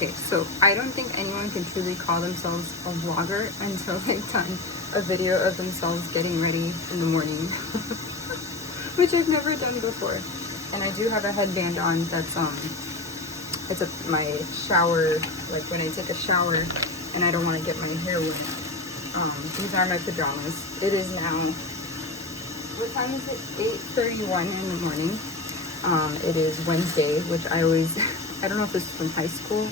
Okay, so I don't think anyone can truly call themselves a vlogger until they've done a video of themselves getting ready in the morning, which I've never done before. And I do have a headband on that's my shower, like when I take a shower and I don't want to get my hair wet. These are my pajamas. It is now, what time is it? 8:31 in the morning. It is Wednesday, which I always, I don't know if this is from high school,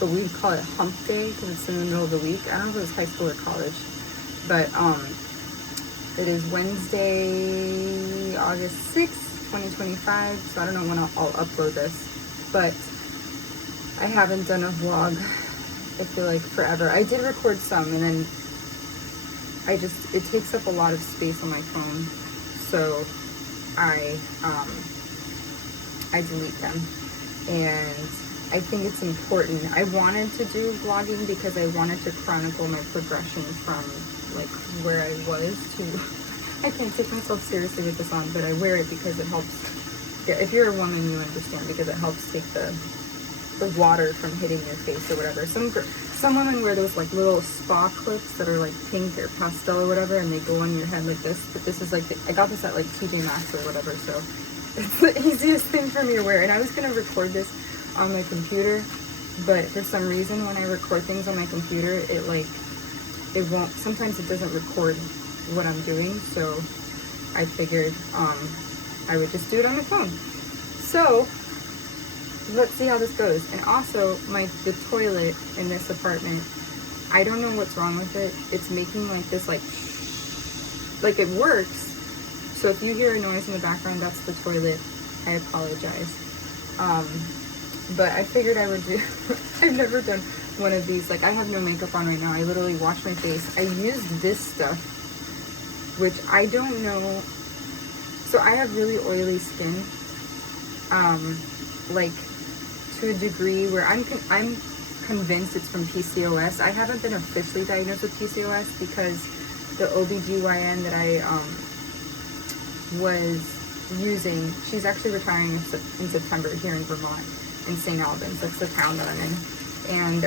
but we call it hump day because it's in the middle of the week. I don't know if it was high school or college, but it is Wednesday, August 6th, 2025. So I don't know when I'll upload this, but I haven't done a vlog, I feel like, forever. I did record some, and then it takes up a lot of space on my phone, so I delete them. And I think it's important. I wanted to do vlogging because I wanted to chronicle my progression from like where I was to, I can't take myself seriously with this on, but I wear it because it helps. Yeah, if you're a woman, you understand, because it helps take the water from hitting your face or whatever. Some women wear those like little spa clips that are like pink or pastel or whatever, and they go on your head like this. But this is like, I got this at like TJ Maxx or whatever, so it's the easiest thing for me to wear. And I was gonna record this on my computer, but for some reason when I record things on my computer, it won't, sometimes it doesn't record what I'm doing, so I figured I would just do it on my phone. So let's see how this goes. And also the toilet in this apartment, I don't know what's wrong with it. It's making like this like it works. So if you hear a noise in the background, that's the toilet. I apologize. But I figured I would do, I've never done one of these. Like, I have no makeup on right now. I literally wash my face. I use this stuff, which I don't know. So I have really oily skin, like to a degree where I'm convinced it's from PCOS. I haven't been officially diagnosed with PCOS because the OBGYN that I was using, she's actually retiring in September here in Vermont, in St. Albans. That's the town that I'm in. And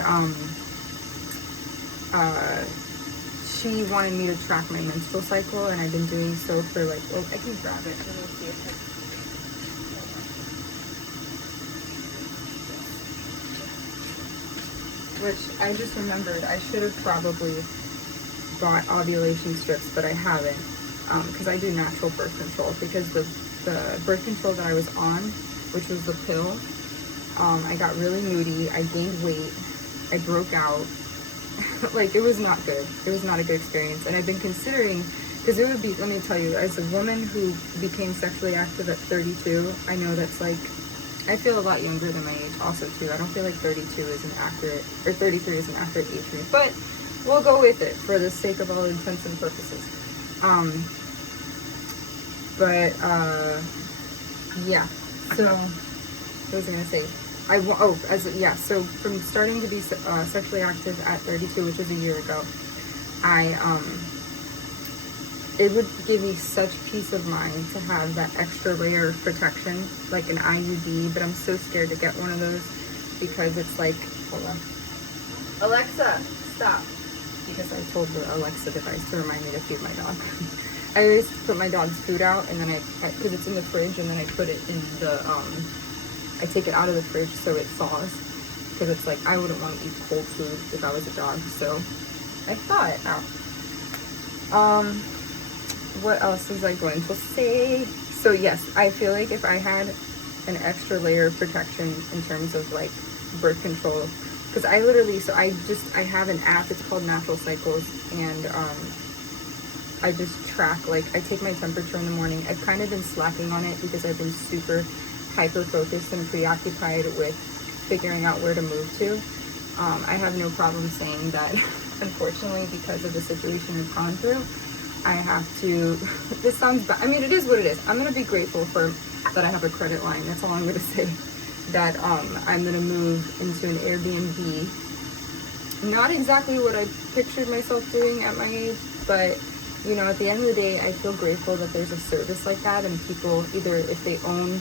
she wanted me to track my menstrual cycle, and I've been doing so for like, oh, I can grab it. Let me see if which I just remembered I should have probably bought ovulation strips, but I haven't, because I do natural birth control, because the birth control that I was on, which was the pill, I got really moody, I gained weight, I broke out, like it was not good. It was not a good experience. And I've been considering, because it would be, let me tell you, as a woman who became sexually active at 32, I know that's like, I feel a lot younger than my age also too. I don't feel like 32 is an accurate, or 33 is an accurate age for me, but we'll go with it for the sake of all intents and purposes. Yeah, so what was I gonna say? So from starting to be sexually active at 32, which was a year ago, it would give me such peace of mind to have that extra layer of protection, like an IUD, but I'm so scared to get one of those because it's like, hold on. Alexa, stop. Because I told the Alexa device to remind me to feed my dog. I always put my dog's food out, and then because it's in the fridge, and then I put it in the, I take it out of the fridge so it thaws, because it's like, I wouldn't want to eat cold food if I was a dog, so I thaw it out. What else was I going to say? So yes, I feel like if I had an extra layer of protection in terms of like birth control, because I literally, I have an app, it's called Natural Cycles, and I just track, like, I take my temperature in the morning. I've kind of been slacking on it because I've been super hyper-focused and preoccupied with figuring out where to move to. I have no problem saying that, unfortunately, because of the situation I've gone through, I have to, this sounds bad, I mean, it is what it is. I'm going to be grateful for that I have a credit line, that's all I'm going to say, that I'm going to move into an Airbnb. Not exactly what I pictured myself doing at my age, but, you know, at the end of the day, I feel grateful that there's a service like that, and people, either if they own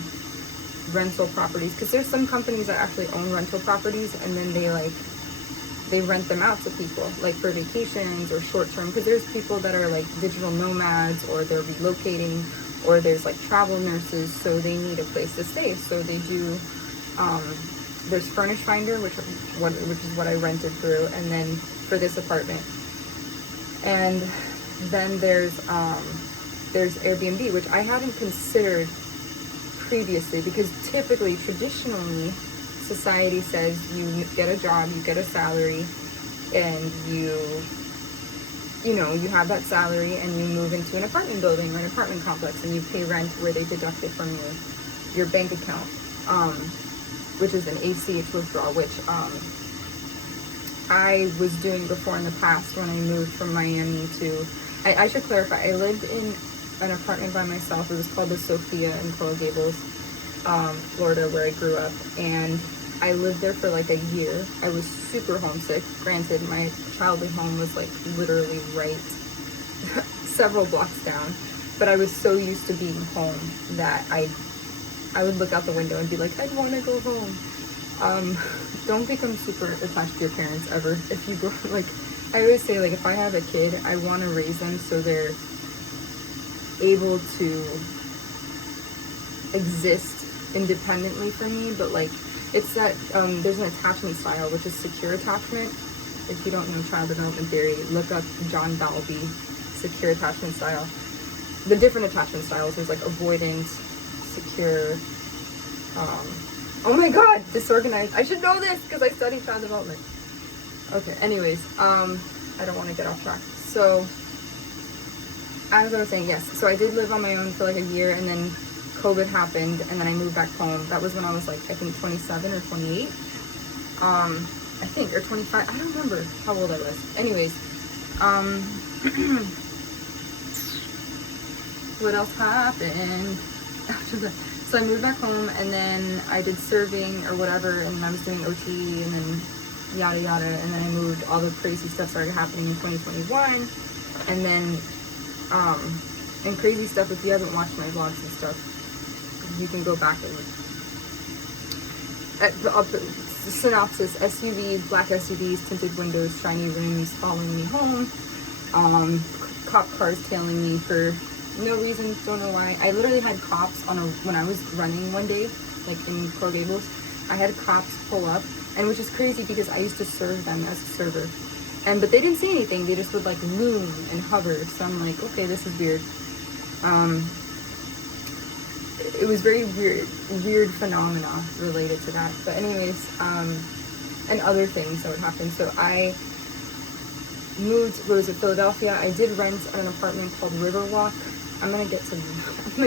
rental properties, because there's some companies that actually own rental properties, and then they rent them out to people, like for vacations or short term, because there's people that are like digital nomads, or they're relocating, or there's like travel nurses, so they need a place to stay. So they do, there's Furnish Finder, which is what I rented through, and then for this apartment. And then there's Airbnb, which I hadn't considered previously, because typically, traditionally, society says you get a job, you get a salary, and you have that salary, and you move into an apartment building or an apartment complex, and you pay rent where they deduct it from your bank account, which is an ACH withdrawal, which I was doing before in the past when I moved from Miami to, I should clarify, I lived in an apartment by myself. It was called the Sophia in Coral Gables, Florida, where I grew up, and I lived there for like a year. I was super homesick. Granted, my childhood home was like literally right several blocks down, but I was so used to being home that I would look out the window and be like, I want to go home. Don't become super attached to your parents ever. If you go, like, I always say, like, if I have a kid, I want to raise them so they're able to exist independently from me, but like, it's that there's an attachment style, which is secure attachment. If you don't know child development theory, look up John Bowlby, secure attachment style. The different attachment styles, there's like avoidance, secure, oh my god, disorganized. I should know this because I study child development. Okay, anyways, I don't want to get off track. So as I was saying, yes, so I did live on my own for like a year, and then COVID happened, and then I moved back home. That was when I was like, I think 27 or 28, I think, or 25, I don't remember how old I was. Anyways, what else happened after that? So I moved back home, and then I did serving or whatever, and I was doing OT, and then yada yada, and then I moved. All the crazy stuff started happening in 2021, and then and crazy stuff, if you haven't watched my vlogs and stuff, you can go back and I'll put synopsis: SUV, black SUVs, tinted windows, shiny rims, following me home, cop cars tailing me for no reason, don't know why. I literally had cops when I was running one day, like in Coral Gables, I had cops pull up, and which is crazy because I used to serve them as a server, but they didn't say anything. They just would like loom and hover. So I'm like, okay, this is weird. It was very weird phenomena related to that. But anyways, and other things that would happen. So I moved, Philadelphia. I did rent an apartment called Riverwalk. My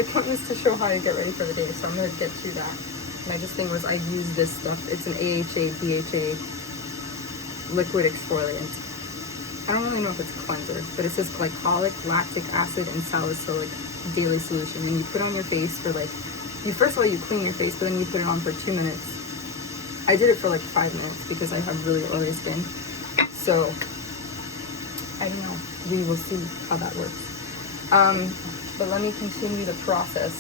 point was to show how I get ready for the day, so I'm gonna get to that. My just thing was, I use this stuff. It's an AHA, BHA liquid exfoliant. I don't really know if it's a cleanser, but it says glycolic, lactic acid, and salicylic daily solution. And you put on your face for like, first of all, you clean your face, but then you put it on for 2 minutes. I did it for like 5 minutes because I have really oily skin. So, I don't know. We will see how that works. But let me continue the process.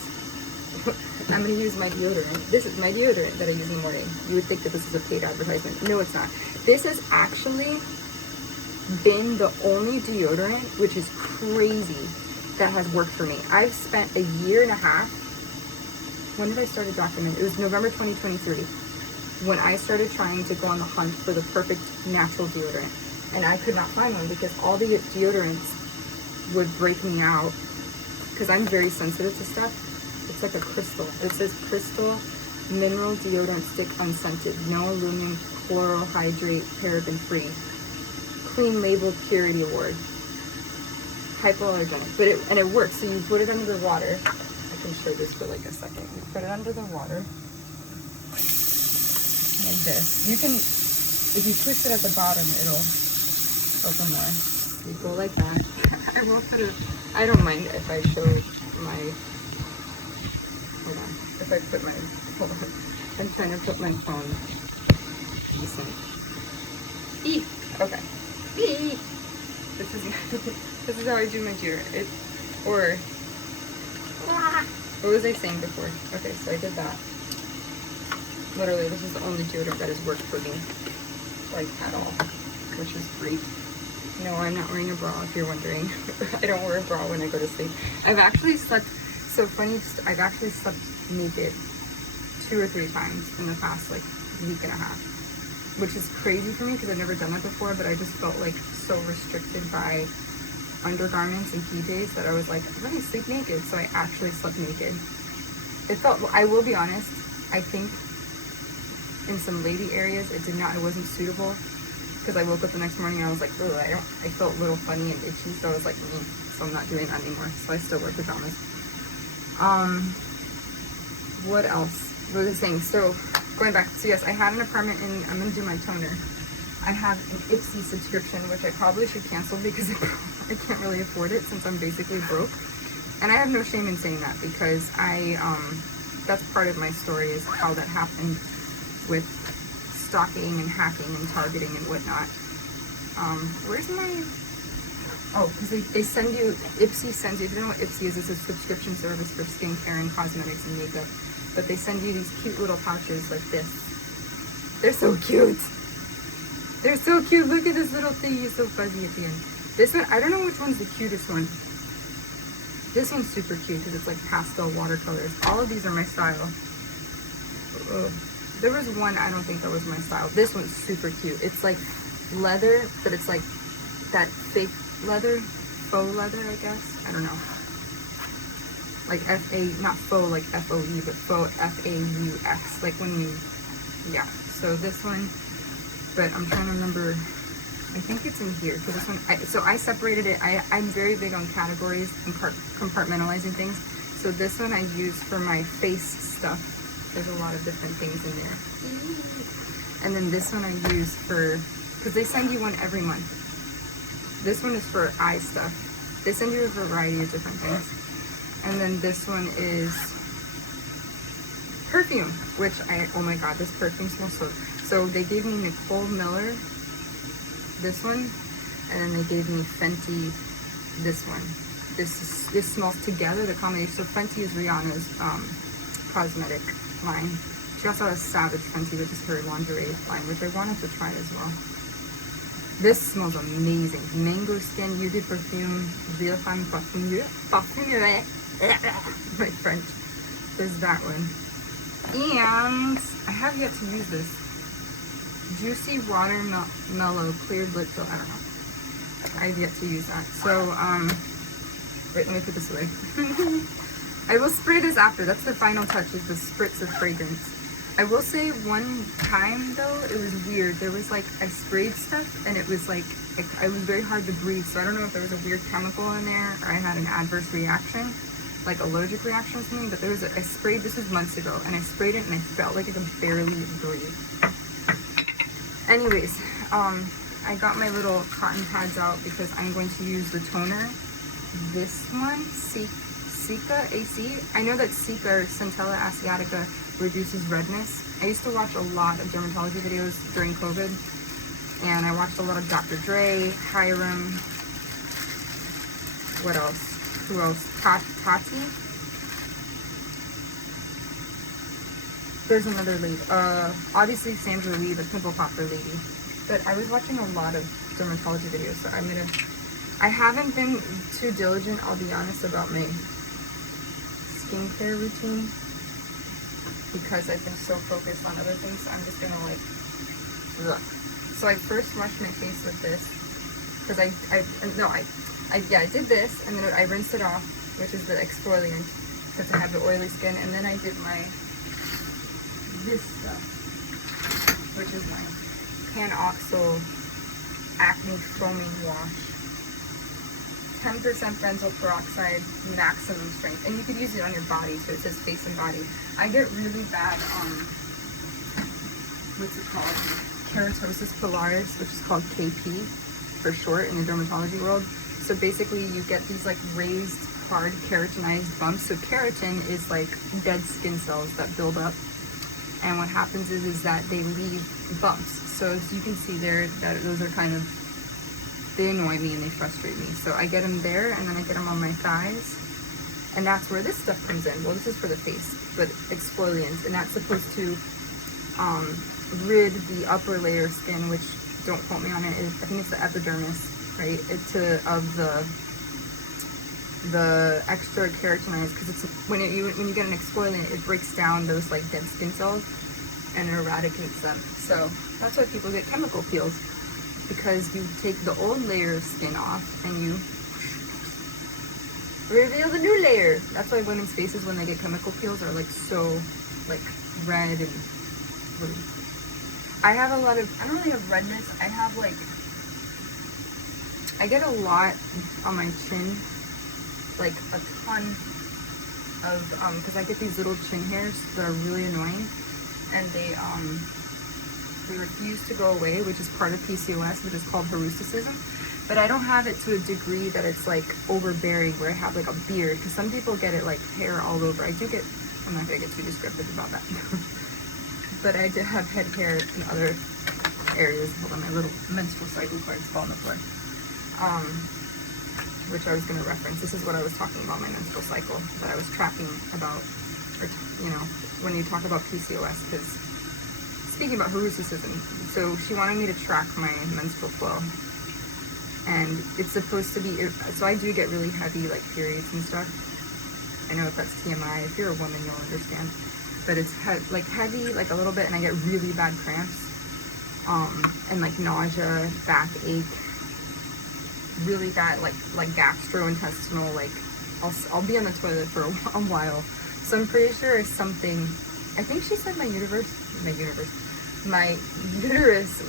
I'm going to use my deodorant. This is my deodorant that I use in the morning. You would think that this is a paid advertisement. No, it's not. This has actually been the only deodorant, which is crazy, that has worked for me. I've spent a year and a half. When did I start a document? It was November 2023 when I started trying to go on the hunt for the perfect natural deodorant. And I could not find one because all the deodorants would break me out because I'm very sensitive to stuff. It's like a crystal. It says crystal mineral deodorant stick unscented, no aluminum, chlorohydrate, paraben free, clean label purity award, hypoallergenic. But it works. So you put it under the water. I can show this for like a second. You put it under the water like this. You can, if you twist it at the bottom, it'll open more. You go like that. I will put it. I don't mind if I show my. Hold on. If I put my. Hold on. I'm trying to put my phone decent. Eat. Okay. Eat. This is how I do my deodorant. What was I saying before? Okay, so I did that. Literally, this is the only deodorant that has worked for me, like, at all, which is great. No, I'm not wearing a bra, if you're wondering. I don't wear a bra when I go to sleep. I've actually slept, so funny, I've actually slept naked 2 or 3 times in the past, like, week and a half, which is crazy for me because I've never done that before, but I just felt like so restricted by undergarments and PJs that I was like, let me sleep naked. So I actually slept naked. It felt, I will be honest, I think in some lady areas it wasn't suitable, because I woke up the next morning and I was like, oh, I felt a little funny and itchy, so I was like, so I'm not doing that anymore. So I still wear pajamas. What else? What was I saying? So going back, so yes, I had an apartment and I'm gonna do my toner. I have an Ipsy subscription, which I probably should cancel because I can't really afford it since I'm basically broke. And I have no shame in saying that, because that's part of my story, is how that happened with stalking and hacking and targeting and whatnot. Where's my, oh, because they send you, Ipsy sends you, if you don't know what Ipsy is, it's a subscription service for skincare and cosmetics and makeup. But they send you these cute little pouches like this. They're so cute. They're so cute. Look at this little thing. It's so fuzzy at the end. This one, I don't know which one's the cutest one. This one's super cute because it's like pastel watercolors. All of these are my style. There was one, I don't think that was my style. This one's super cute. It's like leather, but it's like that fake leather, faux leather, I guess. I don't know. Like not faux like F-O-E, but faux F-A-U-X. Like when you, yeah. So this one, but I'm trying to remember, I think it's in here. So this one, so I separated it. I'm very big on categories and compartmentalizing things. So this one I use for my face stuff. There's a lot of different things in there. And then this one I use for, because they send you one every month. This one is for eye stuff. They send you a variety of different things. And then this one is perfume, which oh my god, this perfume smells so they gave me Nicole Miller, this one, and then they gave me Fenty, this one. This smells together, the combination. So Fenty is Rihanna's cosmetic line. She also has Savage Fenty, which is her lingerie line, which I wanted to try as well. This smells amazing. Mango Skin Eau de Parfum, Ville Femme Parfumée. My French. There's that one. And I have yet to use this. Juicy Watermelon Cleared Lip Gel. I don't know. I've yet to use that. So, wait, let me put this away. I will spray this after. That's the final touch, is the spritz of fragrance. I will say one time though, it was weird. There was like, I sprayed stuff and it was like, it was very hard to breathe. So I don't know if there was a weird chemical in there or I had an adverse reaction, like allergic reaction or something, but I sprayed, this was months ago, and I sprayed it and I felt like I could barely breathe. Anyways, I got my little cotton pads out because I'm going to use the toner. This one, Cica AC. I know that Cica or Centella Asiatica reduces redness. I used to watch a lot of dermatology videos during COVID, and I watched a lot of Dr. Dre, Hiram, what else? Who else? Tati? There's another lady. Obviously Sandra Lee, the pimple popper lady. But I was watching a lot of dermatology videos, so I haven't been too diligent, I'll be honest, about my skincare routine because I've been so focused on other things. So I'm just gonna like, ugh. So I first washed my face with this because I did this, and then I rinsed it off, which is the exfoliant, because I have the oily skin, and then I did this stuff, which is my Panoxyl Acne Foaming Wash. 10% benzoyl peroxide, maximum strength, and you could use it on your body, so it says face and body. I get really bad, what's it called? Keratosis pilaris, which is called KP for short in the dermatology world. So basically you get these like raised, hard, keratinized bumps. So keratin is like dead skin cells that build up. And what happens is that they leave bumps. So as you can see there, those are kind of, they annoy me and they frustrate me. So I get them there, and then I get them on my thighs. And that's where this stuff comes in. Well, this is for the face, but exfoliant. And that's supposed to rid the upper layer skin, which, don't quote me on it, I think it's the epidermis, right? Of the extra keratinized, because it's when you get an exfoliant, it breaks down those like dead skin cells and it eradicates them. So that's why people get chemical peels, because you take the old layer of skin off and you reveal the new layer. That's why women's faces, when they get chemical peels, are like so like red and blue. I have a lot of, I don't really have redness. I have like, I get a lot on my chin, like a ton of, because I get these little chin hairs that are really annoying, and they refuse to go away, which is part of PCOS, which is called hirsutism. But I don't have it to a degree that it's like overbearing, where I have like a beard, because some people get it like hair all over. I do get, I'm not gonna get too descriptive about that. But I did have head hair in other areas. Hold on, my little menstrual cycle cards fall on the floor. Which I was going to reference. This is what I was talking about, my menstrual cycle, that I was tracking about, or, you know, when you talk about PCOS, because speaking about hirsutism, so she wanted me to track my menstrual flow. And it's supposed to be, so I do get really heavy, like, periods and stuff. I know if that's TMI, if you're a woman, you'll understand. But it's like heavy, like a little bit, and I get really bad cramps, and like nausea, backache, really bad, like gastrointestinal, like I'll be on the toilet for a while. So I'm pretty sure it's something. I think she said my uterus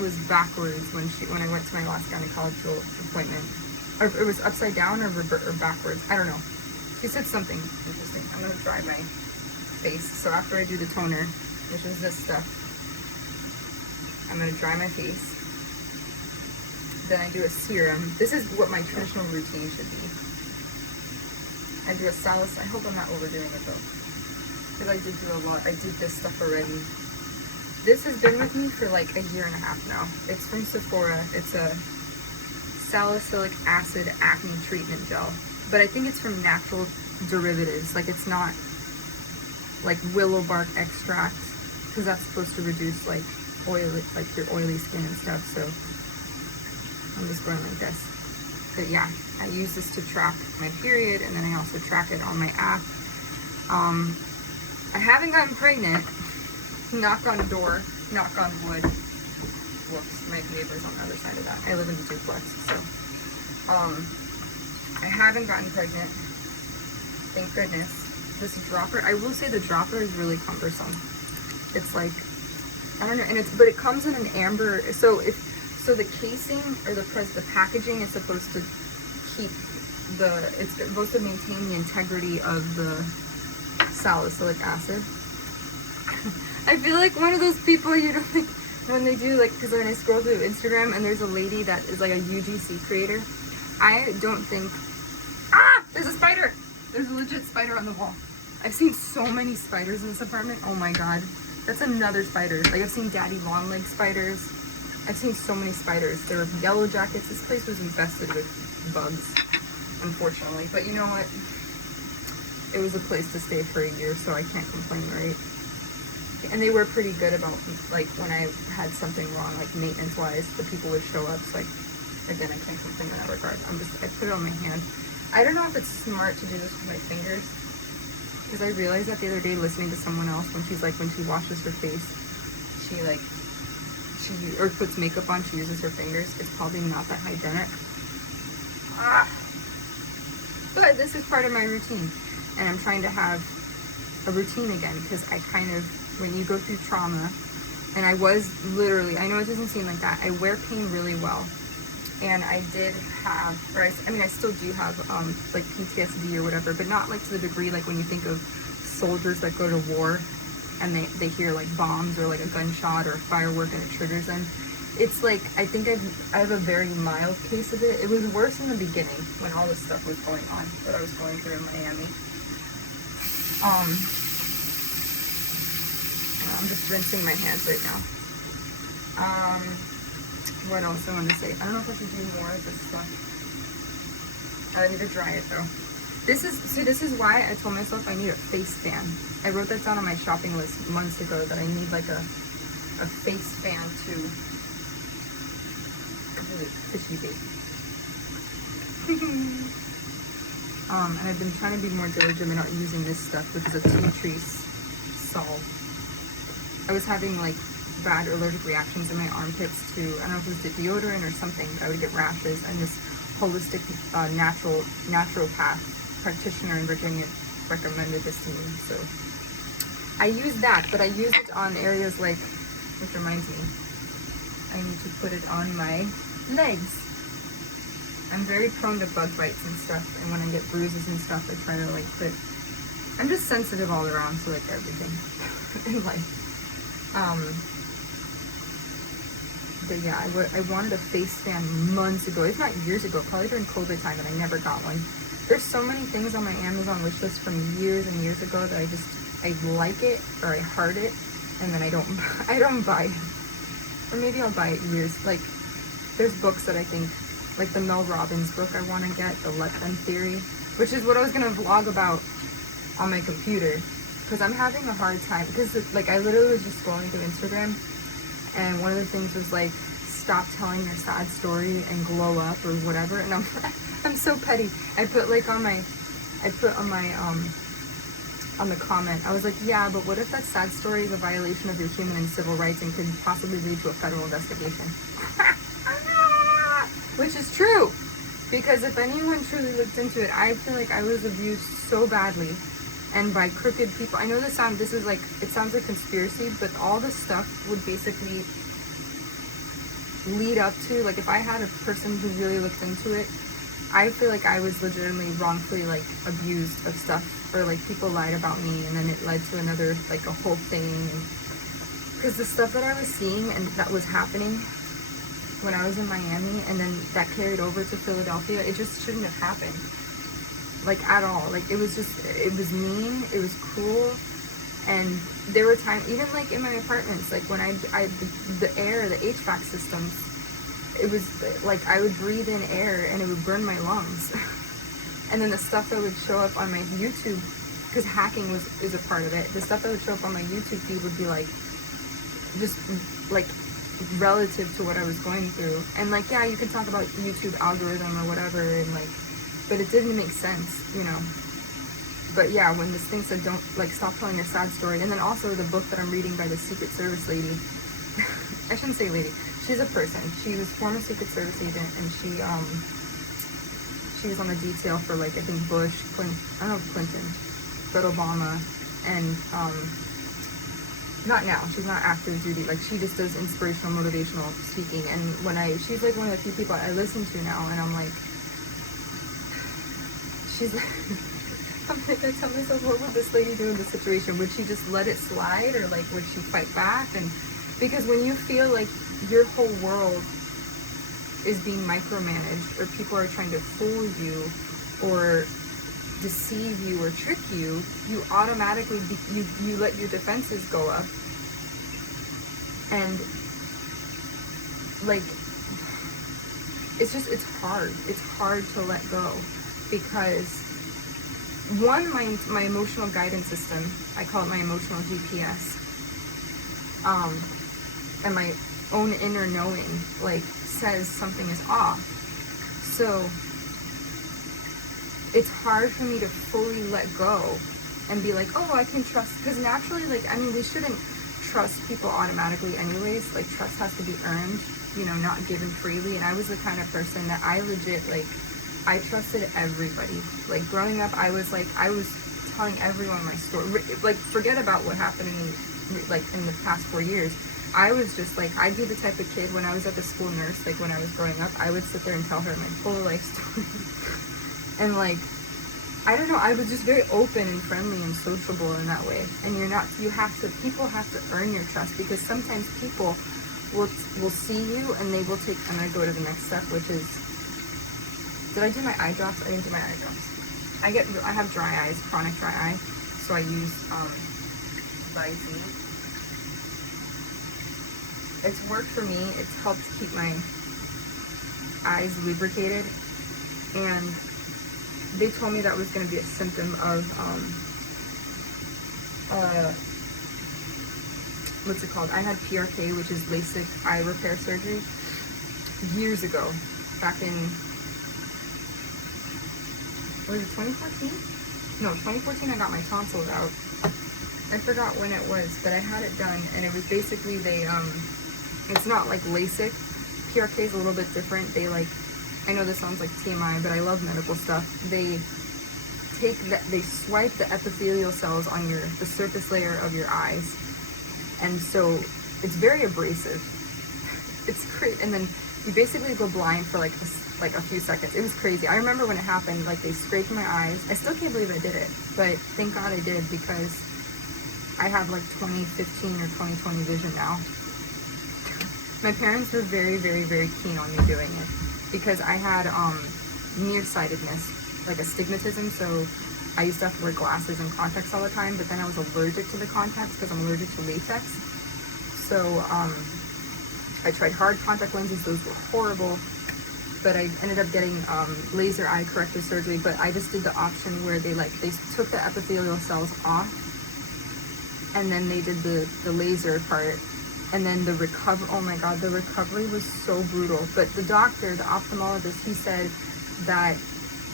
was backwards when I went to my last gynecological appointment, or it was upside down or backwards. I don't know. She said something interesting. I'm gonna dry my face. So after I do the toner, which is this stuff, I'm going to dry my face. Then I do a serum. This is what my traditional routine should be. I do a salicylic. I hope I'm not overdoing it though, because I did do a lot. I did this stuff already. This has been with me for like a year and a half now. It's from Sephora. It's a salicylic acid acne treatment gel, but I think it's from natural derivatives. Like, it's not like willow bark extract, because that's supposed to reduce like oily, like your oily skin and stuff. So I'm just going like this. But yeah, I use this to track my period, and then I also track it on my app. I haven't gotten pregnant. Knock on door, knock on wood. Whoops, my neighbor's on the other side of that. I live in a duplex, so I haven't gotten pregnant, thank goodness. This dropper, I will say the dropper is really cumbersome. It's like, I don't know, and but it comes in an amber. So the casing, or the packaging is supposed to keep it's supposed to maintain the integrity of the salicylic acid. I feel like one of those people, you know, like when they do, like, because when I scroll through Instagram and there's a lady that is like a UGC creator, I don't think, there's a spider. There's a legit spider on the wall. I've seen so many spiders in this apartment. Oh my god. That's another spider. Like, I've seen daddy long leg spiders. I've seen so many spiders. There were yellow jackets. This place was infested with bugs, unfortunately. But you know what? It was a place to stay for a year, so I can't complain, right? And they were pretty good about, like, when I had something wrong, like maintenance-wise, the people would show up. So, like, again, I can't complain in that regard. I put it on my hand. I don't know if it's smart to do this with my fingers, because I realized that the other day listening to someone else, when she washes her face, she puts makeup on, she uses her fingers. It's probably not that hygienic. But this is part of my routine, and I'm trying to have a routine again, because I kind of, when you go through trauma, and I was literally, I know it doesn't seem like that, I wear pain really well. And I did have, I still do have, like PTSD or whatever, but not like to the degree, like when you think of soldiers that go to war and they hear like bombs or like a gunshot or a firework and it triggers them. It's like, I think I have a very mild case of it. It was worse in the beginning when all this stuff was going on that I was going through in Miami. I'm just rinsing my hands right now. What else I wanted to say? I don't know if I should do more of this stuff. I need to dry it though. This is why I told myself I need a face fan. I wrote that down on my shopping list months ago, that I need like a a face fan too. Fishy face. And I've been trying to be more diligent about using this stuff, which is a tea tree salve. I was having like bad allergic reactions in my armpits to, I don't know if it was the deodorant or something, but I would get rashes, and this holistic naturopath practitioner in Virginia recommended this to me. So I use that, but I use it on areas like, which reminds me, I need to put it on my legs. I'm very prone to bug bites and stuff, and when I get bruises and stuff, I try to like put, I'm just sensitive all around to like everything in life. But yeah, I wanted a face fan months ago, if not years ago, probably during COVID time, and I never got one. There's so many things on my Amazon wish list from years and years ago that I like it, or I heart it, and then I don't buy it. Or maybe I'll buy it years. Like, there's books that I think, like the Mel Robbins book I want to get, the Let Them Theory, which is what I was going to vlog about on my computer, because I'm having a hard time, because like I literally was just scrolling through Instagram, and one of the things was like, stop telling your sad story and glow up or whatever, and I'm so petty. I put on the comment, I was like, yeah, but what if that sad story is a violation of your human and civil rights and could possibly lead to a federal investigation? Which is true, because if anyone truly looked into it, I feel like I was abused so badly, and by crooked people. I know it sounds like conspiracy, but all this stuff would basically lead up to, like, if I had a person who really looked into it, I feel like I was legitimately wrongfully like abused of stuff, or like people lied about me, and then it led to another, like, a whole thing. Because the stuff that I was seeing and that was happening when I was in Miami, and then that carried over to Philadelphia, it just shouldn't have happened, like, at all. Like, it was mean, it was cruel. And there were times, even like in my apartments, like when the HVAC systems, it was like I would breathe in air and it would burn my lungs. And then the stuff that would show up on my YouTube, because hacking is a part of it, the stuff that would show up on my YouTube feed would be like, just like relative to what I was going through. And like, yeah, you can talk about YouTube algorithm or whatever, and like, but it didn't make sense, you know. But yeah, when this thing said, don't, like, stop telling your sad story. And then also the book that I'm reading by the Secret Service lady. I shouldn't say lady. She's a person. She was former Secret Service agent, and she was on the detail for, like, I think Bush, Clinton, I don't know if Clinton, but Obama, and, not now. She's not active duty. Like, she just does inspirational, motivational speaking. And she's like one of the few people I listen to now, and I'm like, she's like, I tell myself, what would this lady do in this situation? Would she just let it slide, or like would she fight back? And because when you feel like your whole world is being micromanaged, or people are trying to fool you or deceive you or trick you, you automatically you let your defenses go up, and like it's hard to let go, because one, my emotional guidance system, I call it my emotional GPS, and my own inner knowing, like, says something is off. So it's hard for me to fully let go and be like, oh, I can trust, because naturally, like, I mean, we shouldn't trust people automatically anyways. Like, trust has to be earned, you know, not given freely. And I was the kind of person that I legit, like, I trusted everybody. Like, growing up, I was telling everyone my story. Like, forget about what happened in the past 4 years. I was just like, I'd be the type of kid, when I was at the school nurse, like when I was growing up, I would sit there and tell her my full life story. And like, I don't know, I was just very open and friendly and sociable in that way. And people have to earn your trust, because sometimes people will see you and they will take, and I go to the next step, which is, did I do my eye drops? I didn't do my eye drops. I have dry eyes, chronic dry eye, so I use Vitamin. It's worked for me. It's helped keep my eyes lubricated, and they told me that was going to be a symptom of what's it called? I had PRK, which is LASIK eye repair surgery, years ago, back in, was it 2014? No, 2014 I got my tonsils out. I forgot when it was, but I had it done, and it was basically it's not like LASIK. PRK is a little bit different. They like, I know this sounds like TMI, but I love medical stuff. They swipe the epithelial cells on the surface layer of your eyes, and so it's very abrasive. It's great, and then you basically go blind for like a few seconds. It was crazy. I remember when it happened, like they scraped my eyes. I still can't believe I did it, but thank God I did, because I have like 2015 or 20/20 vision now. My parents were very, very, very keen on me doing it because I had nearsightedness, like astigmatism, so I used to have to wear glasses and contacts all the time, but then I was allergic to the contacts because I'm allergic to latex. So I tried hard contact lenses. Those were horrible, but I ended up getting laser eye corrective surgery. But I just did the option where they took the epithelial cells off, and then they did the laser part, and then the recovery. Oh my God, the recovery was so brutal. But the doctor, the ophthalmologist, he said that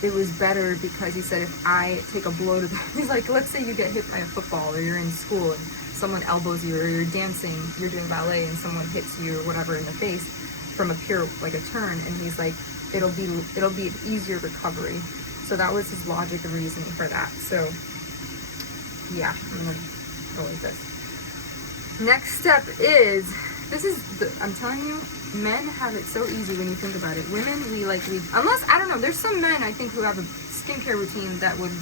it was better because he said if I take a blow to he's like, let's say you get hit by a football, or you're in school and someone elbows you, or you're dancing, you're doing ballet and someone hits you or whatever in the face from a pure, like a turn, and he's like, it'll be an easier recovery. So that was his logic and reasoning for that. So yeah, I'm gonna go with this. Next step is, I'm telling you, men have it so easy when you think about it. Women, unless, I don't know, there's some men I think who have a skincare routine that would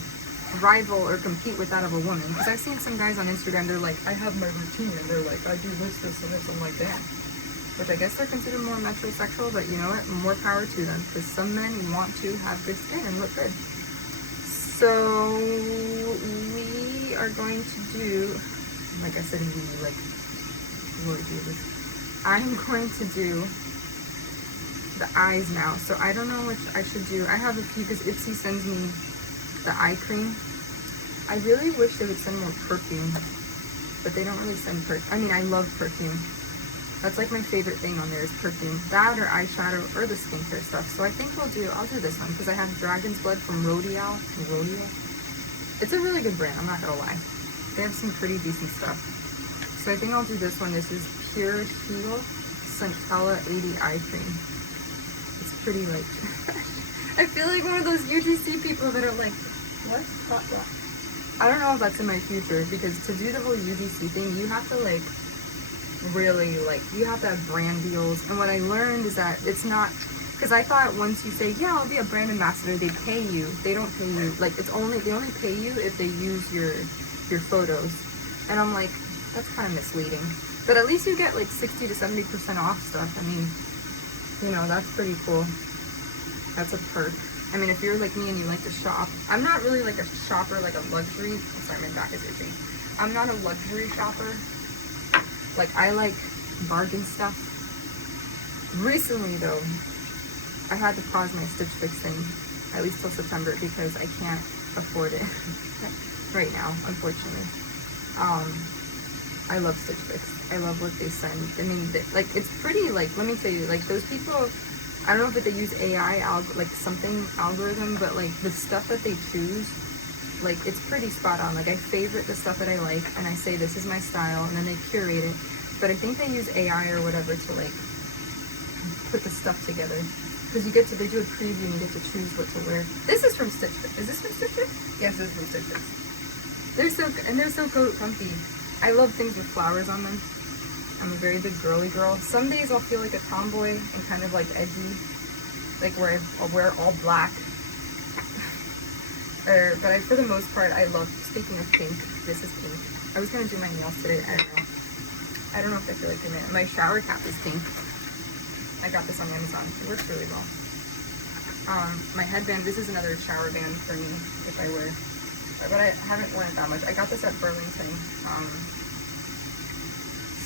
rival or compete with that of a woman. Because I've seen some guys on Instagram, they're like, I have my routine, and they're like, I do this, and this. I'm like, damn. Which I guess they're considered more metrosexual, but you know what? More power to them. Because some men want to have good skin and look good. So we are going to do, like I said, Lord Jesus, I'm going to do the eyes now. So I don't know which I should do. I have a few because Ipsy sends me the eye cream. I really wish they would send more perfume, but they don't really send perfume. I mean, I love perfume. That's like my favorite thing on there is perfume. That or eyeshadow or the skincare stuff. So I think I'll do this one because I have Dragon's Blood from Rodeo. It's a really good brand, I'm not gonna lie. They have some pretty decent stuff. So I think I'll do this one. This is Pure Heal Centella 80 Eye Cream. It's pretty like, I feel like one of those UGC people that are like, what? I don't know if that's in my future, because to do the whole UGC thing, you have to really you have to have brand deals. And what I learned is that it's not, because I thought once you say, yeah, I'll be a brand ambassador, they pay you. They don't pay you. Like, they only pay you if they use your photos. And I'm like, that's kind of misleading. But at least you get like 60 to 70% off stuff. I mean, you know, that's pretty cool. That's a perk. I mean, if you're like me and you like to shop, I'm not really like a shopper, like a luxury. Sorry, my back is itching. I'm not a luxury shopper. Like, I like bargain stuff. Recently, though, I had to pause my Stitch Fix thing, at least till September, because I can't afford it right now, unfortunately. I love Stitch Fix. I love what they send. I mean, it's pretty, let me tell you, those people, I don't know if they use AI, algorithm, but the stuff that they choose, it's pretty spot on. I favorite the stuff that I like, and I say this is my style, and then they curate it. But I think they use AI or whatever to put the stuff together, because they do a preview and you get to choose what to wear. This is from Stitch Fix. Is this from Stitch Fix? Yes, this is from Stitch Fix. They're so comfy. I love things with flowers on them. I'm a very big girly girl. Some days I'll feel like a tomboy and kind of edgy, where I'll wear all black. But for the most part, I love, speaking of pink, this is pink. I was going to do my nails today, I don't know if I feel like doing it. My shower cap is pink. I got this on Amazon. It works really well. My headband, this is another shower band for me if I wear, but I haven't worn it that much. I got this at Burlington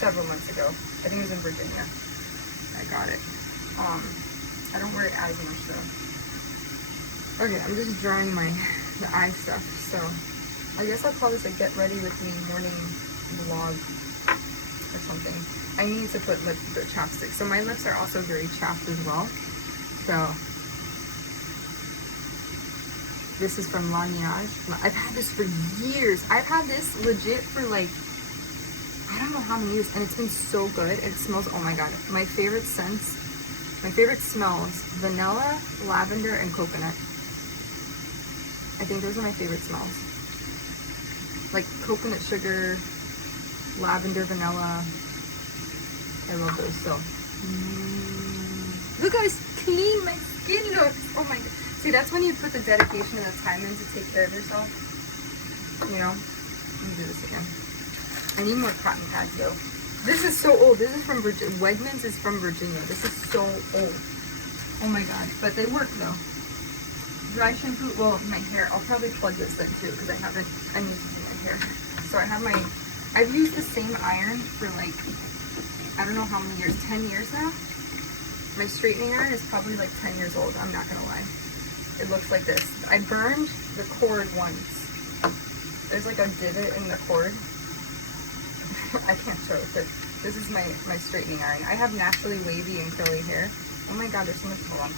several months ago. I think it was in Virginia. I got it. I don't wear it as much though. Okay, I'm just drawing the eye stuff. So I guess I'll call this a get ready with me morning vlog. or something. I need to put lip chapstick. So my lips are also very chapped as well. So this is from La Niage. I've had this for years. I've had this legit for like, I don't know how many years, and it's been so good. It smells, oh my god. My favorite scents, my favorite smells, vanilla, lavender, and coconut. I think those are my favorite smells. Like coconut sugar, lavender, vanilla. I love those. So look how clean my skin looks. Oh my god. See, that's when you put the dedication and the time in to take care of yourself. You know? Let me do this again. I need more cotton pads though. This is so old. This is from Virginia. Wegmans is from Virginia. This is so old. Oh my god. But they work though. Dry shampoo. Well, my hair. I'll probably plug this in too because I need to do my hair. So I have I've used the same iron for like, I don't know how many years. 10 years now. My straightening iron is probably like 10 years old. I'm not gonna lie. It looks like this. I burned the cord once. There's like a divot in the cord. I can't show it, but this is my straightening iron. I have naturally wavy and curly hair. Oh my god, there's so much wrong.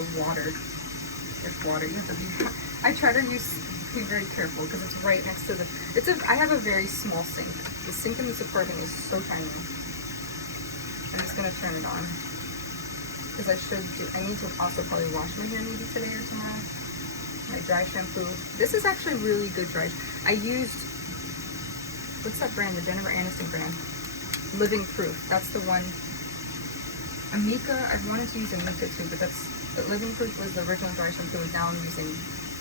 The water. There's water. You have to be. I try to be very careful because it's right next to the. I have a very small sink. The sink in this apartment is so tiny. I'm just gonna turn it on because I need to also probably wash my hair maybe today or tomorrow. My dry shampoo. This is actually really good dry. I used, what's that brand? The Jennifer Aniston brand. Living Proof. That's the one. Amika, I've wanted to use Amika too, but Living Proof was the original dry shampoo, and now I'm using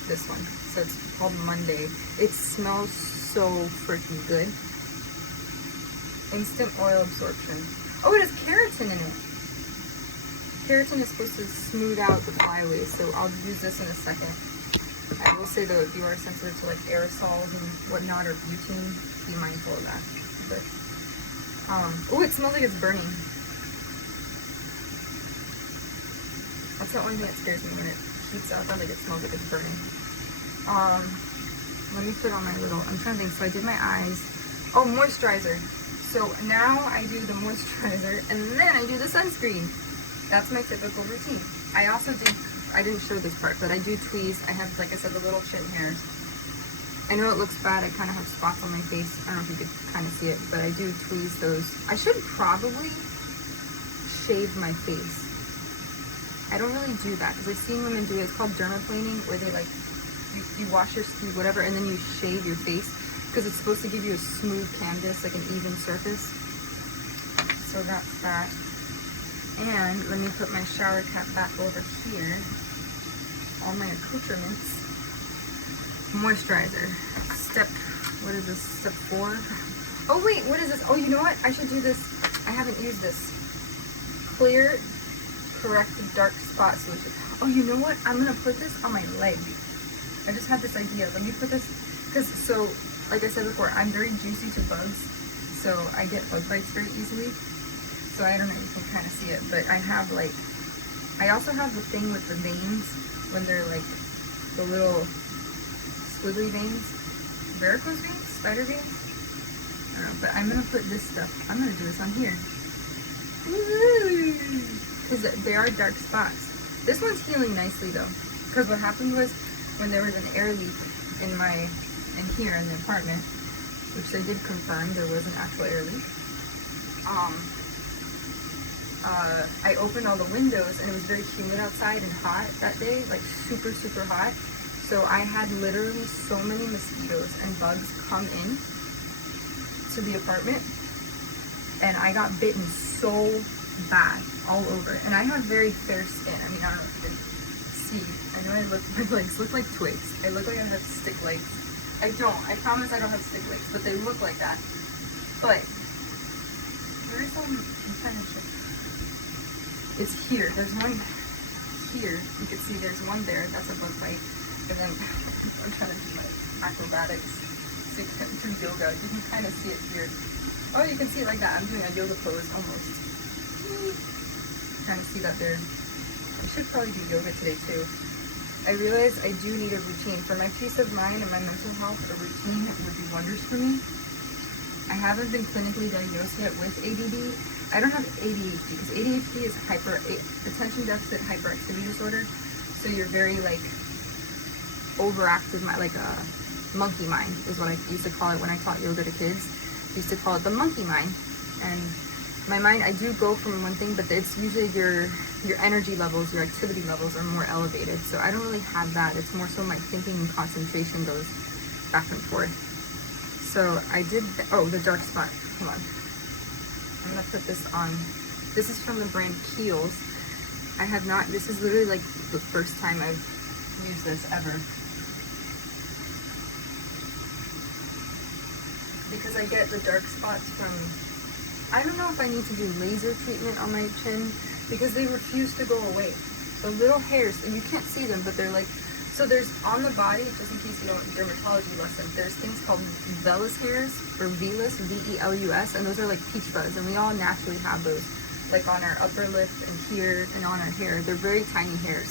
this one. So it's called Monday. It smells so freaking good. Instant oil absorption. Oh, it has keratin in it. Keratin is supposed to smooth out the flyaways, so I'll use this in a second. I will say though, if you are sensitive to like aerosols and whatnot or butane, be mindful of that. But oh, it smells like it's burning. That's the only thing that scares me when it heats up. I like it smells like it's burning. Let me put on my little. I'm trying to think. So I did my eyes. Oh, moisturizer. So now I do the moisturizer and then I do the sunscreen. That's my typical routine. I also I didn't show this part, but I do tweeze. I have, like I said, the little chin hairs. I know it looks bad. I kind of have spots on my face. I don't know if you could kind of see it, but I do tweeze those. I should probably shave my face. I don't really do that because I've seen women do it. It's called dermaplaning, where they like, you wash your skin, whatever, and then you shave your face because it's supposed to give you a smooth canvas, like an even surface. So that's that. And let me put my shower cap back over here. All my accoutrements. Moisturizer. What is this? Step 4? Oh wait, what is this? Oh, you know what? I should do this. I haven't used this. Clear Corrected Dark Spot Solution. Oh, you know what? I'm gonna put this on my leg. I just had this idea. Let me put this, because so, like I said before, I'm very juicy to bugs. So I get bug bites very easily. So I don't know if you can kind of see it, but I have like, I also have the thing with the veins when they're like the little squiggly veins, varicose veins, spider veins. I don't know, but I'm gonna put this stuff. I'm gonna do this on here because they are dark spots. This one's healing nicely though, because what happened was when there was an air leak in here in the apartment, which they did confirm there was an actual air leak. I opened all the windows and it was very humid outside and hot that day, like super, super hot. So I had literally so many mosquitoes and bugs come in to the apartment and I got bitten so bad all over. And I have very fair skin. I mean, I don't know if you can see. I know my legs look like twigs. I look like I have stick legs. I don't. I promise I don't have stick legs, but they look like that. But there is some kind of shit. It's here. There's one here. You can see there's one there. That's a bug bite. And then I'm trying to do my acrobatics. So you can do yoga. You can kind of see it here. Oh, you can see it like that. I'm doing a yoga pose almost. Kind of see that there. I should probably do yoga today too. I realize I do need a routine. For my peace of mind and my mental health, a routine would do wonders for me. I haven't been clinically diagnosed yet with ADD. I don't have ADHD because ADHD is attention deficit hyperactivity disorder. So you're very like overactive, like a monkey mind is what I used to call it when I taught yoga to kids. I used to call it the monkey mind. And my mind, I do go from one thing, but it's usually your energy levels, your activity levels are more elevated. So I don't really have that. It's more so my thinking and concentration goes back and forth. So I did, oh, the dark spot. Hold on. I'm gonna put this on. This is from the brand Kiehl's. I have not, this is literally like the first time I've used this ever. Because I get the dark spots from, I don't know if I need to do laser treatment on my chin because they refuse to go away. The little hairs, and you can't see them, but they're like, so there's on the body, just in case you don't, dermatology lesson, there's things called vellus hairs, or velus, V-E-L-U-S, and those are like peach fuzz, and we all naturally have those, like on our upper lip and here and on our hair. They're very tiny hairs.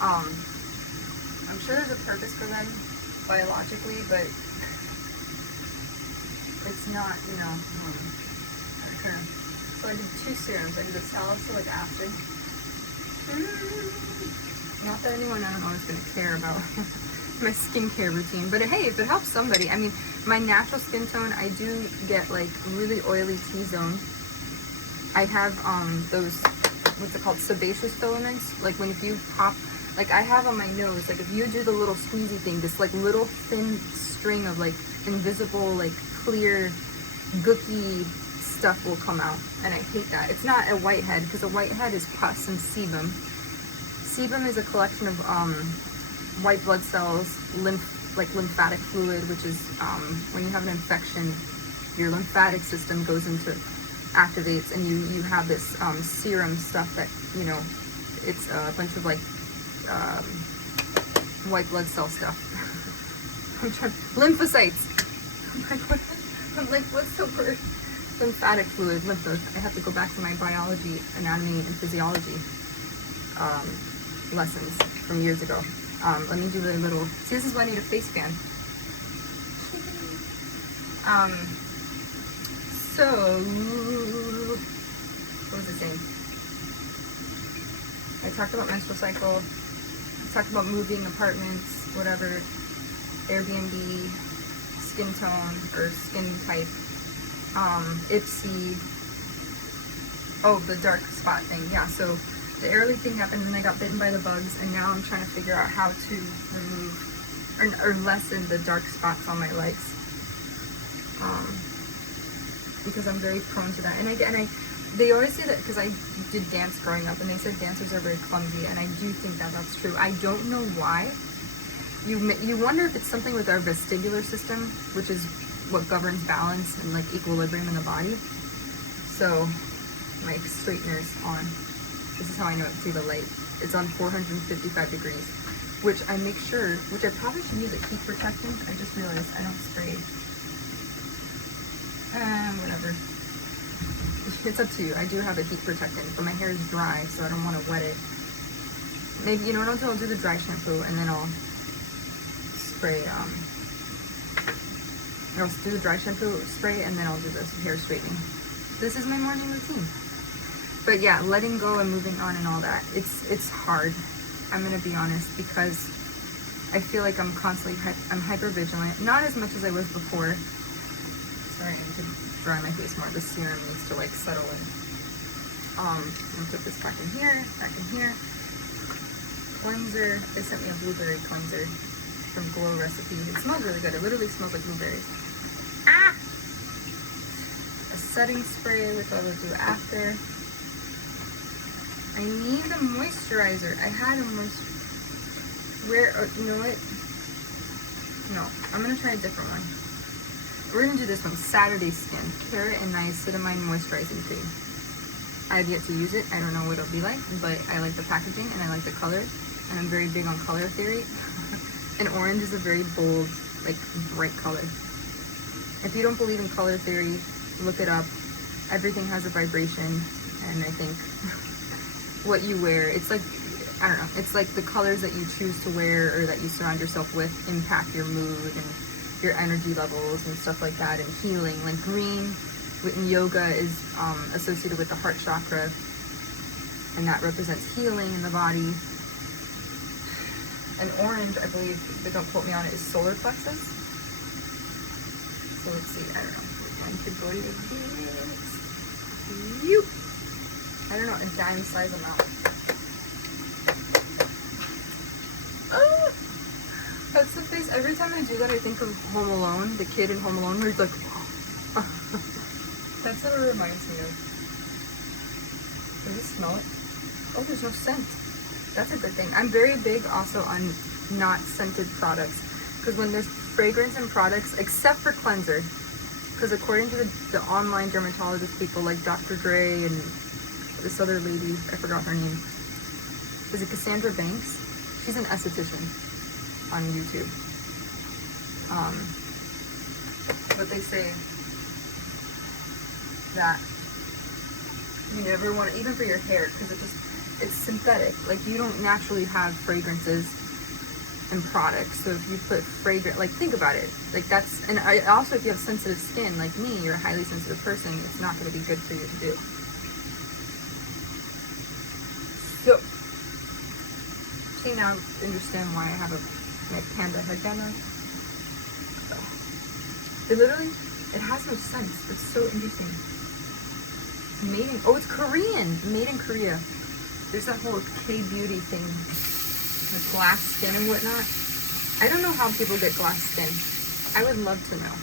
I'm sure there's a purpose for them biologically, but it's not, you know, so I did 2 serums. I did a salicylic acid. Not that anyone, I don't know, is going to care about my skincare routine, but hey, if it helps somebody. I mean, my natural skin tone, I do get like really oily T-zone. I have those, what's it called, sebaceous filaments. Like when if you pop, like I have on my nose, like if you do the little squeezy thing, this like little thin string of like invisible, like clear, gooky stuff will come out, and I hate that. It's not a whitehead, because a whitehead is pus and sebum. Sebum is a collection of white blood cells, lymphatic fluid, which is when you have an infection, your lymphatic system goes into, activates, and you have this serum stuff that, you know, it's a bunch of like white blood cell stuff. I'm trying, lymphocytes. I'm like, what's the word? Lymphatic fluid, lymph nodes. I have to go back to my biology, anatomy, and physiology lessons from years ago. Let me do a little, see, this is why I need a face fan. So, what was I saying? I talked about menstrual cycle, I talked about moving, apartments, whatever, Airbnb, skin tone, or skin type, IPSY, oh, the dark spot thing, yeah, so the early thing happened and I got bitten by the bugs, and now I'm trying to figure out how to remove, or lessen the dark spots on my legs. Because I'm very prone to that, and they always say that because I did dance growing up, and they said dancers are very clumsy, and I do think that that's true. I don't know why. You wonder if it's something with our vestibular system, which is what governs balance and like equilibrium in the body. So my straightener's on. This is how I know it's see the light. It's on 455 degrees, which I make sure, which I probably should use a heat protectant. I just realized I don't spray. Whatever. It's up to you. I do have a heat protectant, but my hair is dry, so I don't want to wet it. Maybe, you know what I'll do? I'll do the dry shampoo, and then I'll spray, I'll do the dry shampoo spray, and then I'll do this hair straightening. This is my morning routine. But yeah, letting go and moving on and all that, it's hard. I'm gonna be honest, because I feel like I'm constantly, I'm hyper vigilant. Not as much as I was before. Sorry, I need to dry my face more. The serum needs to like settle in. I'm gonna put this back in here, Cleanser. They sent me a blueberry cleanser from Glow Recipe. It smells really good. It literally smells like blueberries. Ah! A setting spray, which I will do after. I need a moisturizer. I had a moisturizer. Where, oh, you know what? No, I'm gonna try a different one. We're gonna do this one, Saturday Skin, Carrot and Niacinamide Moisturizing Cream. I have yet to use it. I don't know what it'll be like, but I like the packaging and I like the color, and I'm very big on color theory. And orange is a very bold, like bright color. If you don't believe in color theory, look it up. Everything has a vibration, and I think what you wear, it's like, I don't know, it's like the colors that you choose to wear or that you surround yourself with impact your mood and your energy levels and stuff like that, and healing. Like green in yoga is associated with the heart chakra, and that represents healing in the body. And orange, I believe, but don't quote me on it, is solar plexus. So let's see, I don't know. One could go to this. You. I don't know, a dime size amount. Oh, that's the face. Every time I do that, I think of Home Alone, the kid in Home Alone, where he's like, oh. That's what it reminds me of. Does it smell it? Oh, there's no scent. That's a good thing. I'm very big also on not scented products, because when there's fragrance in products, except for cleanser, because according to the online dermatologist people like Dr. Dre and this other lady, I forgot her name. Is it Cassandra Banks? She's an esthetician on YouTube. But they say that you never want to, even for your hair, because it's synthetic. Like, you don't naturally have fragrances in products. So if you put fragrance, like, think about it. Like, that's, and also if you have sensitive skin like me, you're a highly sensitive person, it's not going to be good for you to do. So, see, now I understand why I have my panda headband on. It literally, it has no sense. It's so interesting. Oh, it's Korean. Made in Korea. There's that whole K-beauty thing with glass skin and whatnot. I don't know how people get glass skin. I would love to know.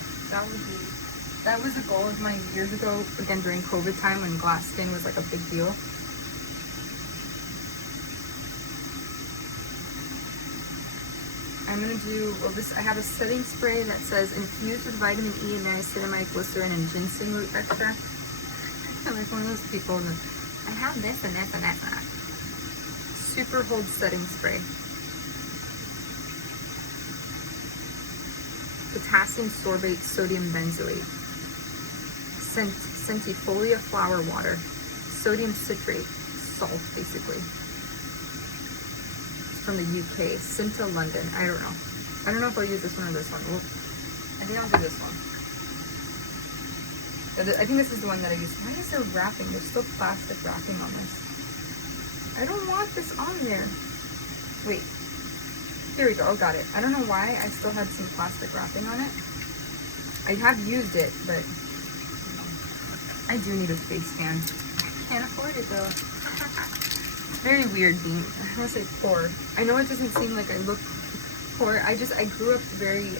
That was a goal of mine years ago, again during COVID time when glass skin was like a big deal. I'm gonna do, I have a setting spray that says infused with vitamin E, niacinamide, glycerin, and ginseng root extract. I'm like one of those people that I have this and this and that. Super hold setting spray. Potassium sorbate, sodium benzoate. Centifolia flower water. Sodium citrate, salt basically. From the UK, Cinta London. I don't know. I don't know if I'll use this one or this one. Well, I think I'll do this one. I think this is the one that I use. Why is there wrapping? There's still plastic wrapping on this. I don't want this on there. Wait. Here we go. Oh, got it. I don't know why I still had some plastic wrapping on it. I have used it, but I do need a face fan. I can't afford it though. Very weird being, I want to say poor. I know it doesn't seem like I look poor. I grew up very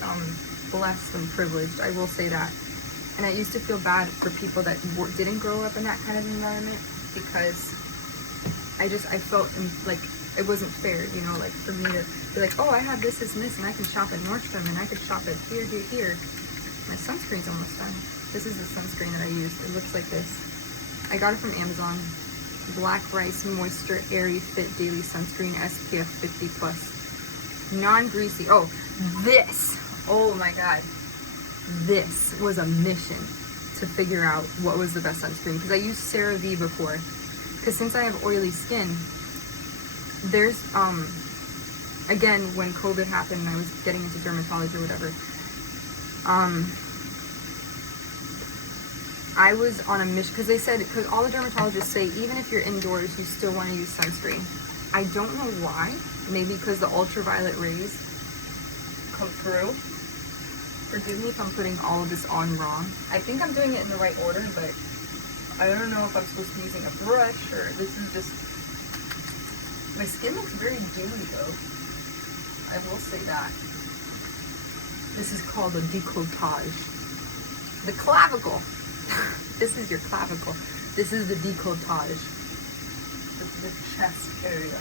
blessed and privileged. I will say that. And I used to feel bad for people that didn't grow up in that kind of environment, because I felt like it wasn't fair, you know, like for me to be like, oh, I have this, and I can shop at Nordstrom, and I could shop at here. My sunscreen's almost done. This is the sunscreen that I used. It looks like this. I got it from Amazon. Black Rice Moisture Airy Fit Daily Sunscreen SPF 50+. Non-greasy. Oh, this. Oh my God. This was a mission to figure out what was the best sunscreen, because I used CeraVe before. Because since I have oily skin, there's, again, when COVID happened and I was getting into dermatology or whatever, I was on a mission, because they said, because all the dermatologists say, even if you're indoors, you still want to use sunscreen. I don't know why. Maybe because the ultraviolet rays come through. Forgive me if I'm putting all of this on wrong. I think I'm doing it in the right order, but I don't know if I'm supposed to be using a brush, or this is just, my skin looks very dewy though. I will say that. This is called a décolletage. The clavicle. This is your clavicle. This is the décolletage. The chest area.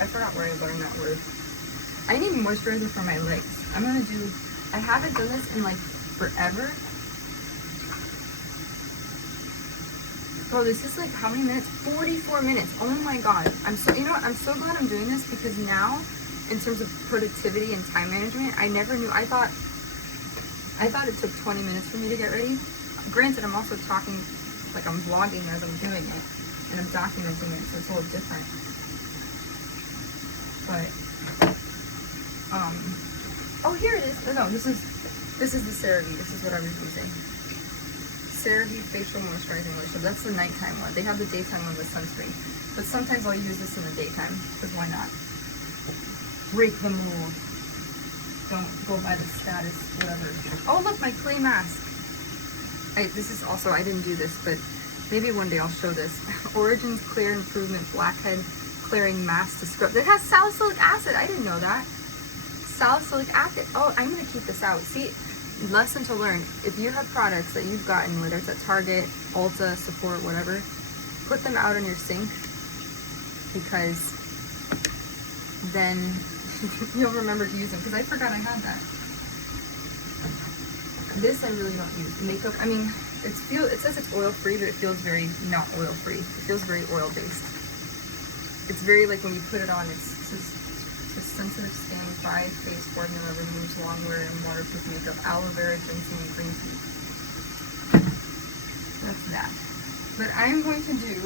I forgot where I learned that word. I need moisturizer for my legs. I'm gonna do, I haven't done this in like forever. Bro, this is like how many minutes? 44 minutes. Oh my God. I'm so, you know what? I'm so glad I'm doing this, because now in terms of productivity and time management, I never knew. I thought it took 20 minutes for me to get ready. Granted, I'm also talking, like I'm vlogging as I'm doing it, and I'm documenting it, so it's a little different. But, Oh, here it is. Oh, no, this is the CeraVe. This is what I was using. CeraVe Facial Moisturizing Lotion. That's the nighttime one. They have the daytime one with sunscreen. But sometimes I'll use this in the daytime, because why not? Break the mold. Don't go by the status, whatever. Oh, look, my clay mask. This is also, I didn't do this, but maybe one day I'll show this. Origins Clear Improvement Blackhead Clearing Mask to Scrub. It has salicylic acid. I didn't know that. Salicylic acid. Oh, I'm going to keep this out. See, lesson to learn. If you have products that you've gotten, whether it's at Target, Ulta, Sephora, whatever, put them out on your sink, because then you'll remember to use them, because I forgot I had that. This I really don't use. Makeup, I mean, it says it's oil free, but it feels very not oil free. It feels very oil based. It's very like when you put it on, it's a sensitive skin, dry face formula, removes long wear and waterproof makeup, aloe vera, ginseng, and green tea. That's that. But I'm going to do.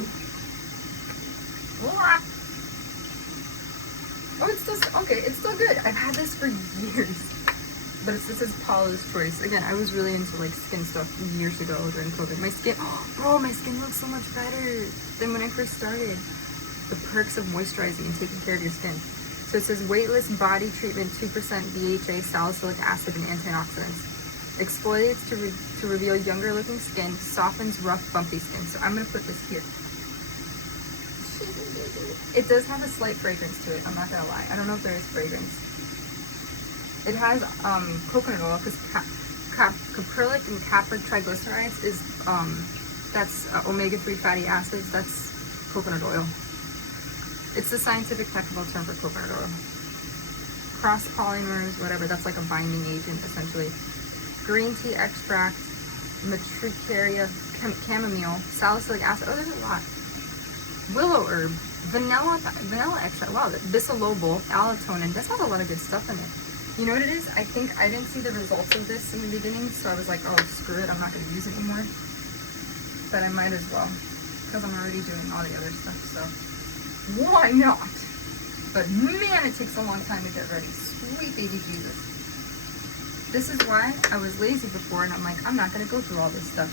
Oh, it's still okay. It's still good. I've had this for years. But this is Paula's Choice. Again, I was really into like skin stuff years ago during COVID. My skin, oh, my skin looks so much better than when I first started. The perks of moisturizing and taking care of your skin. So it says weightless body treatment, 2% BHA, salicylic acid, and antioxidants. Exfoliates to reveal younger looking skin, softens rough, bumpy skin. So I'm gonna put this here. It does have a slight fragrance to it, I'm not gonna lie. I don't know if there is fragrance. It has coconut oil, because caprylic and kappa triglycerides is that's omega-3 fatty acids. That's coconut oil. It's the scientific technical term for coconut oil. Cross polymers, whatever. That's like a binding agent, essentially. Green tea extract, matricaria, chamomile, salicylic acid. Oh, there's a lot. Willow herb, vanilla extract. Wow, bisalobal, allotonin. This has a lot of good stuff in it. You know what it is? I think I didn't see the results of this in the beginning, so I was like, oh, screw it, I'm not going to use it anymore. But I might as well, because I'm already doing all the other stuff, so why not? But man, it takes a long time to get ready. Sweet baby Jesus. This is why I was lazy before, and I'm like, I'm not going to go through all this stuff,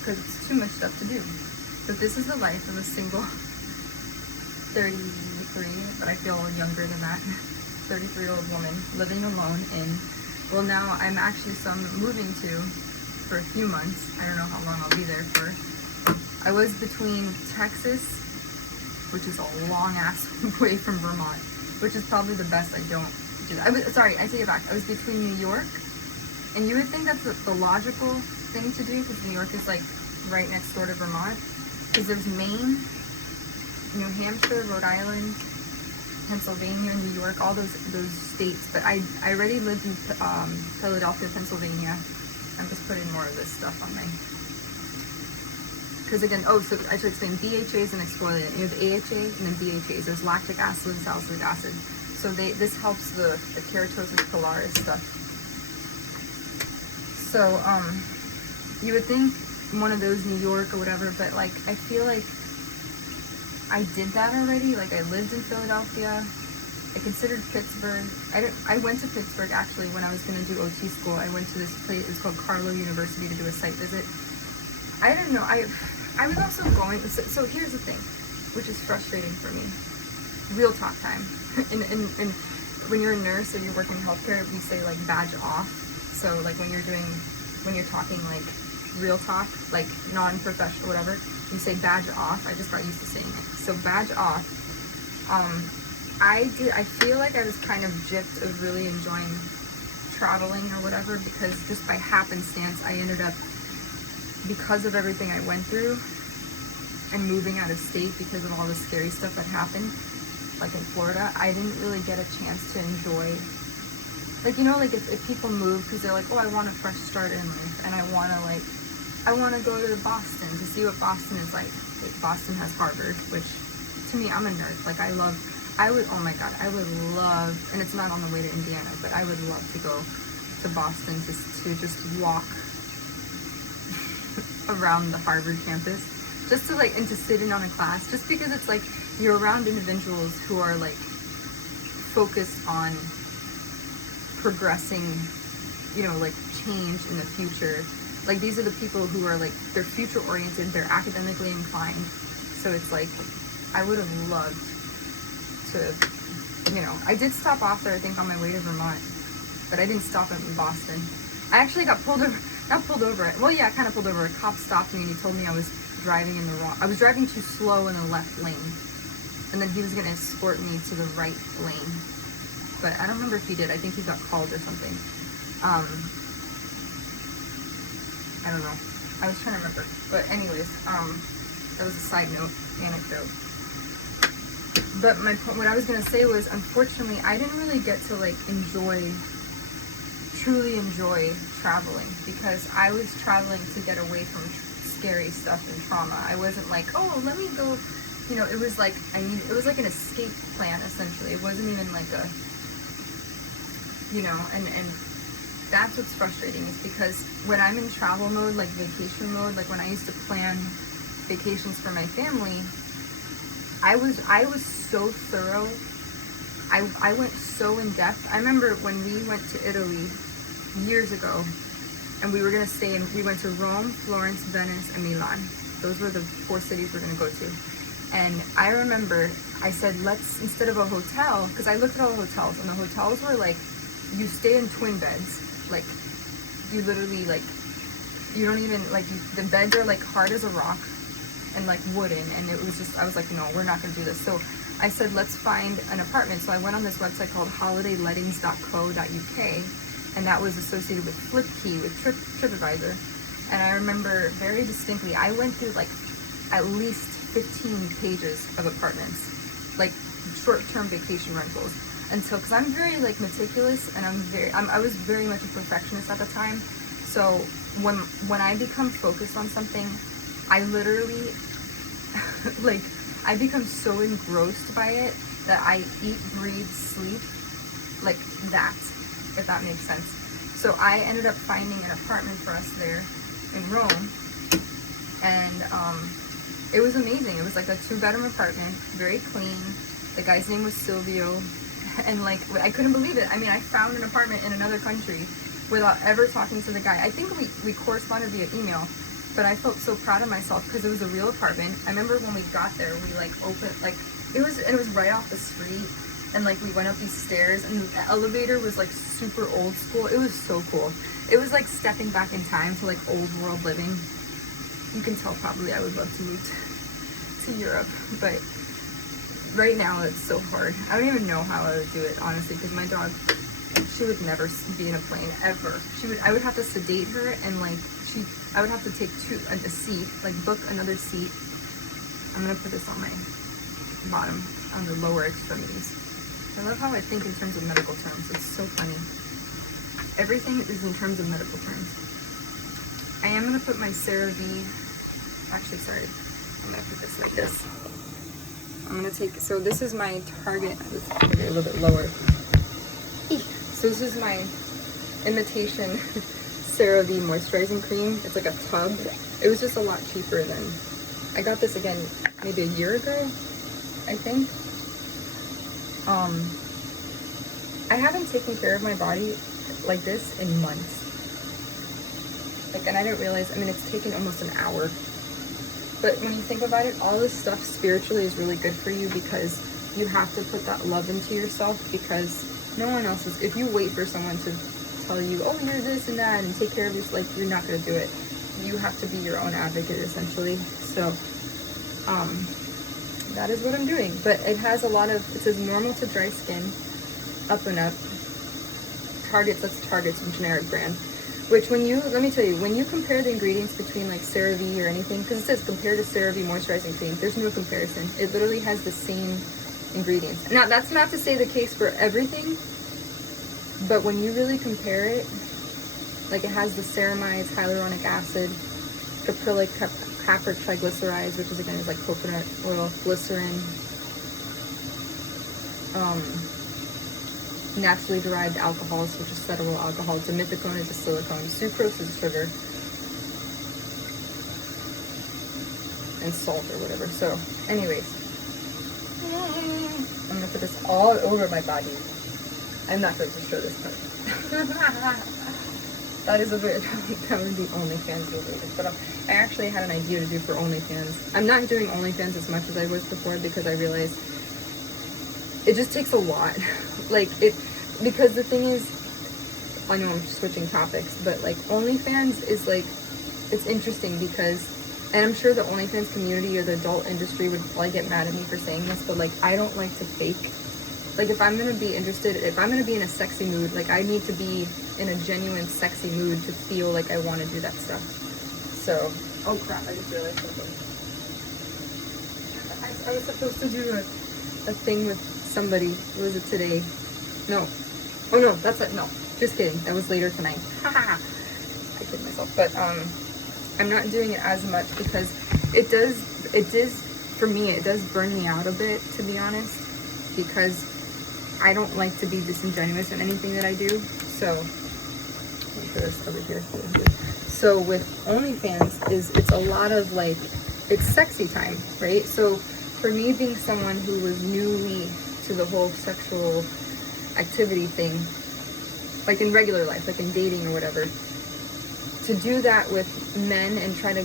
because it's too much stuff to do. But this is the life of a single 33, but I feel younger than that. 33-year-old woman living alone in, well, now I'm actually moving to for a few months. I don't know how long I'll be there for. I was between Texas, which is a long ass way from Vermont, which is probably the best I don't do that. I take it back. I was between New York, and you would think that's the logical thing to do, because New York is like right next door to Vermont, because there's Maine, New Hampshire, Rhode Island, Pennsylvania, New York, all those states. But I already lived in Philadelphia, Pennsylvania. I'm just putting more of this stuff on my, because again, so I should explain, BHA is an exfoliant. You have AHA and then BHAs. There's lactic acid and salicylic acid. So this helps the keratosis pilaris stuff. So you would think one of those, New York or whatever, but like I feel like I did that already. Like I lived in Philadelphia. I considered Pittsburgh. I went to Pittsburgh actually when I was going to do OT school. I went to this place, it's called Carlow University, to do a site visit. I don't know. I was also going, so here's the thing, which is frustrating for me. Real talk time. And when you're a nurse or you're working in healthcare, we say like badge off. So like when you're talking like real talk, like non-professional, whatever, you say badge off. I just got used to saying it. So badge off. I feel like I was kind of gypped of really enjoying traveling or whatever, because just by happenstance I ended up, because of everything I went through and moving out of state because of all the scary stuff that happened, like in Florida, I didn't really get a chance to enjoy, like, you know, like if people move because they're like, oh, I want a fresh start in life, and I want to go to Boston to see what Boston is like. Boston has Harvard, which to me, I'm a nerd. Like oh my God, I would love, and it's not on the way to Indiana, but I would love to go to Boston to just walk around the Harvard campus, just to like, and to sit in on a class, just because it's like, you're around individuals who are like focused on progressing, you know, like change in the future. Like these are the people who are like, they're future oriented, they're academically inclined. So it's like, I would have loved to, you know, I did stop off there, I think, on my way to Vermont, but I didn't stop in Boston. I actually got pulled over, not pulled over, well, yeah, I kind of pulled over. A cop stopped me and he told me I was driving in the wrong, I was driving too slow in the left lane. And then he was going to escort me to the right lane. But I don't remember if he did. I think he got called or something. I don't know. I was trying to remember. But anyways, that was a side note, anecdote. But my point, what I was going to say was, unfortunately, I didn't really get to like truly enjoy traveling, because I was traveling to get away from scary stuff and trauma. I wasn't like, oh, let me go, you know, it was like, it was like an escape plan, essentially. It wasn't even like a, you know, and that's what's frustrating, is because when I'm in travel mode, like vacation mode, like when I used to plan vacations for my family, I was so thorough. I went so in depth. I remember when we went to Italy years ago, and we were going to stay in, we went to Rome, Florence, Venice, and Milan. Those were the 4 cities we're going to go to. And I remember I said, let's, instead of a hotel, because I looked at all the hotels, and the hotels were like, you stay in twin beds. Like, you literally, like, you don't even, like, the beds are like hard as a rock and like wooden. And it was just, I was like, no, we're not going to do this. So I said, let's find an apartment. So I went on this website called holidaylettings.co.uk, and that was associated with Flipkey, with TripAdvisor. And I remember very distinctly, I went through like at least 15 pages of apartments, like short-term vacation rentals, until, because I'm very like meticulous, and I was very much a perfectionist at the time. So when I become focused on something, I literally like, I become so engrossed by it that I eat, breathe, sleep like that, if that makes sense. So I ended up finding an apartment for us there in Rome, and it was amazing. It was like a 2-bedroom apartment, very clean. The guy's name was Silvio, and like, I couldn't believe it. I mean, I found an apartment in another country without ever talking to the guy. I think we corresponded via email, but I felt so proud of myself because it was a real apartment. I remember when we got there, we like opened, like, it was right off the street, and like we went up these stairs, and the elevator was like super old school. It was so cool. It was like stepping back in time to like old world living. You can tell probably I would love to move to Europe, but right now it's so hard. I don't even know how I would do it, honestly, because my dog, she would never be in a plane ever. I would have to sedate her, and like I would have to take a seat, like book another seat. I'm gonna put this on my bottom, on the lower extremities. I love how I think in terms of medical terms. It's so funny. Everything is in terms of medical terms. I am gonna put my CeraVe, actually, sorry, I'm gonna put this like this. I'm gonna take, so this is my Target, this is maybe a little bit lower. So this is my imitation CeraVe moisturizing cream. It's like a tub. It was just a lot cheaper than, I got this again maybe a year ago, I think. I haven't taken care of my body like this in months. Like, and I didn't realize, I mean, it's taken almost an hour. But when you think about it, all this stuff spiritually is really good for you, because you have to put that love into yourself, because no one else is, if you wait for someone to tell you, oh, you're this and that, and take care of this, like, you're not going to do it. You have to be your own advocate, essentially. So, that is what I'm doing. But it has a lot of, it says normal to dry skin, up and up. Target's, that's Target's generic brand. Which when you, let me tell you, when you compare the ingredients between like CeraVe or anything, because it says compared to CeraVe moisturizing cream, there's no comparison. It literally has the same ingredients. Now, that's not to say the case for everything, but when you really compare it, like it has the ceramides, hyaluronic acid, caprylic capryl triglycerides, which is again is like coconut oil, glycerin, naturally derived alcohols, which is cetyl alcohol, dimethicone is a silicone, sucrose is a sugar, and salt or whatever. So anyways, I'm gonna put this all over my body. I'm not going to show this part. That is a bit, that would be OnlyFans related, but I actually had an idea to do for OnlyFans. I'm not doing OnlyFans as much as I was before because I realized it just takes a lot. Like, because the thing is, I know I'm switching topics, but like OnlyFans is like, it's interesting because, and I'm sure the OnlyFans community or the adult industry would probably get mad at me for saying this, but like, I don't like to fake. Like, if I'm going to be interested, if I'm going to be in a sexy mood, like, I need to be in a genuine sexy mood to feel like I want to do that stuff. So, oh crap, I just realized something. I was supposed to do a thing with somebody. Was it today? No. Oh no, that's it. No, just kidding. That was later tonight. Haha. I kid myself. But, I'm not doing it as much because it does, for me, it does burn me out a bit, to be honest, because I don't like to be disingenuous in anything that I do. So, let me put this over here. So with OnlyFans, it's a lot of like, it's sexy time, right? So for me, being someone who was newly to the whole sexual activity thing, like in regular life, like in dating or whatever, to do that with men and try to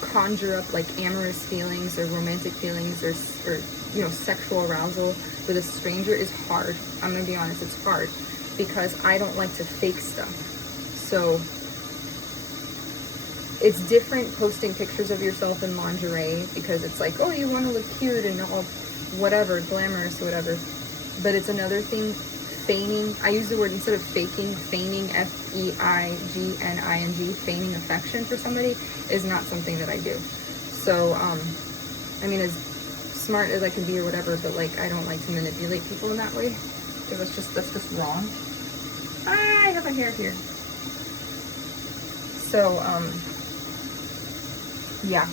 conjure up like amorous feelings or romantic feelings or you know, sexual arousal with a stranger is hard. I'm gonna be honest, it's hard because I don't like to fake stuff. So it's different posting pictures of yourself in lingerie because it's like, oh, you want to look cute and all whatever, glamorous or whatever. But it's another thing, feigning. I use the word, instead of faking, feigning, F-E-I-G-N-I-N-G, feigning affection for somebody is not something that I do. So, I mean, as smart as I can be or whatever, but like, I don't like to manipulate people in that way because that's just wrong. I have a hair here. So, yeah,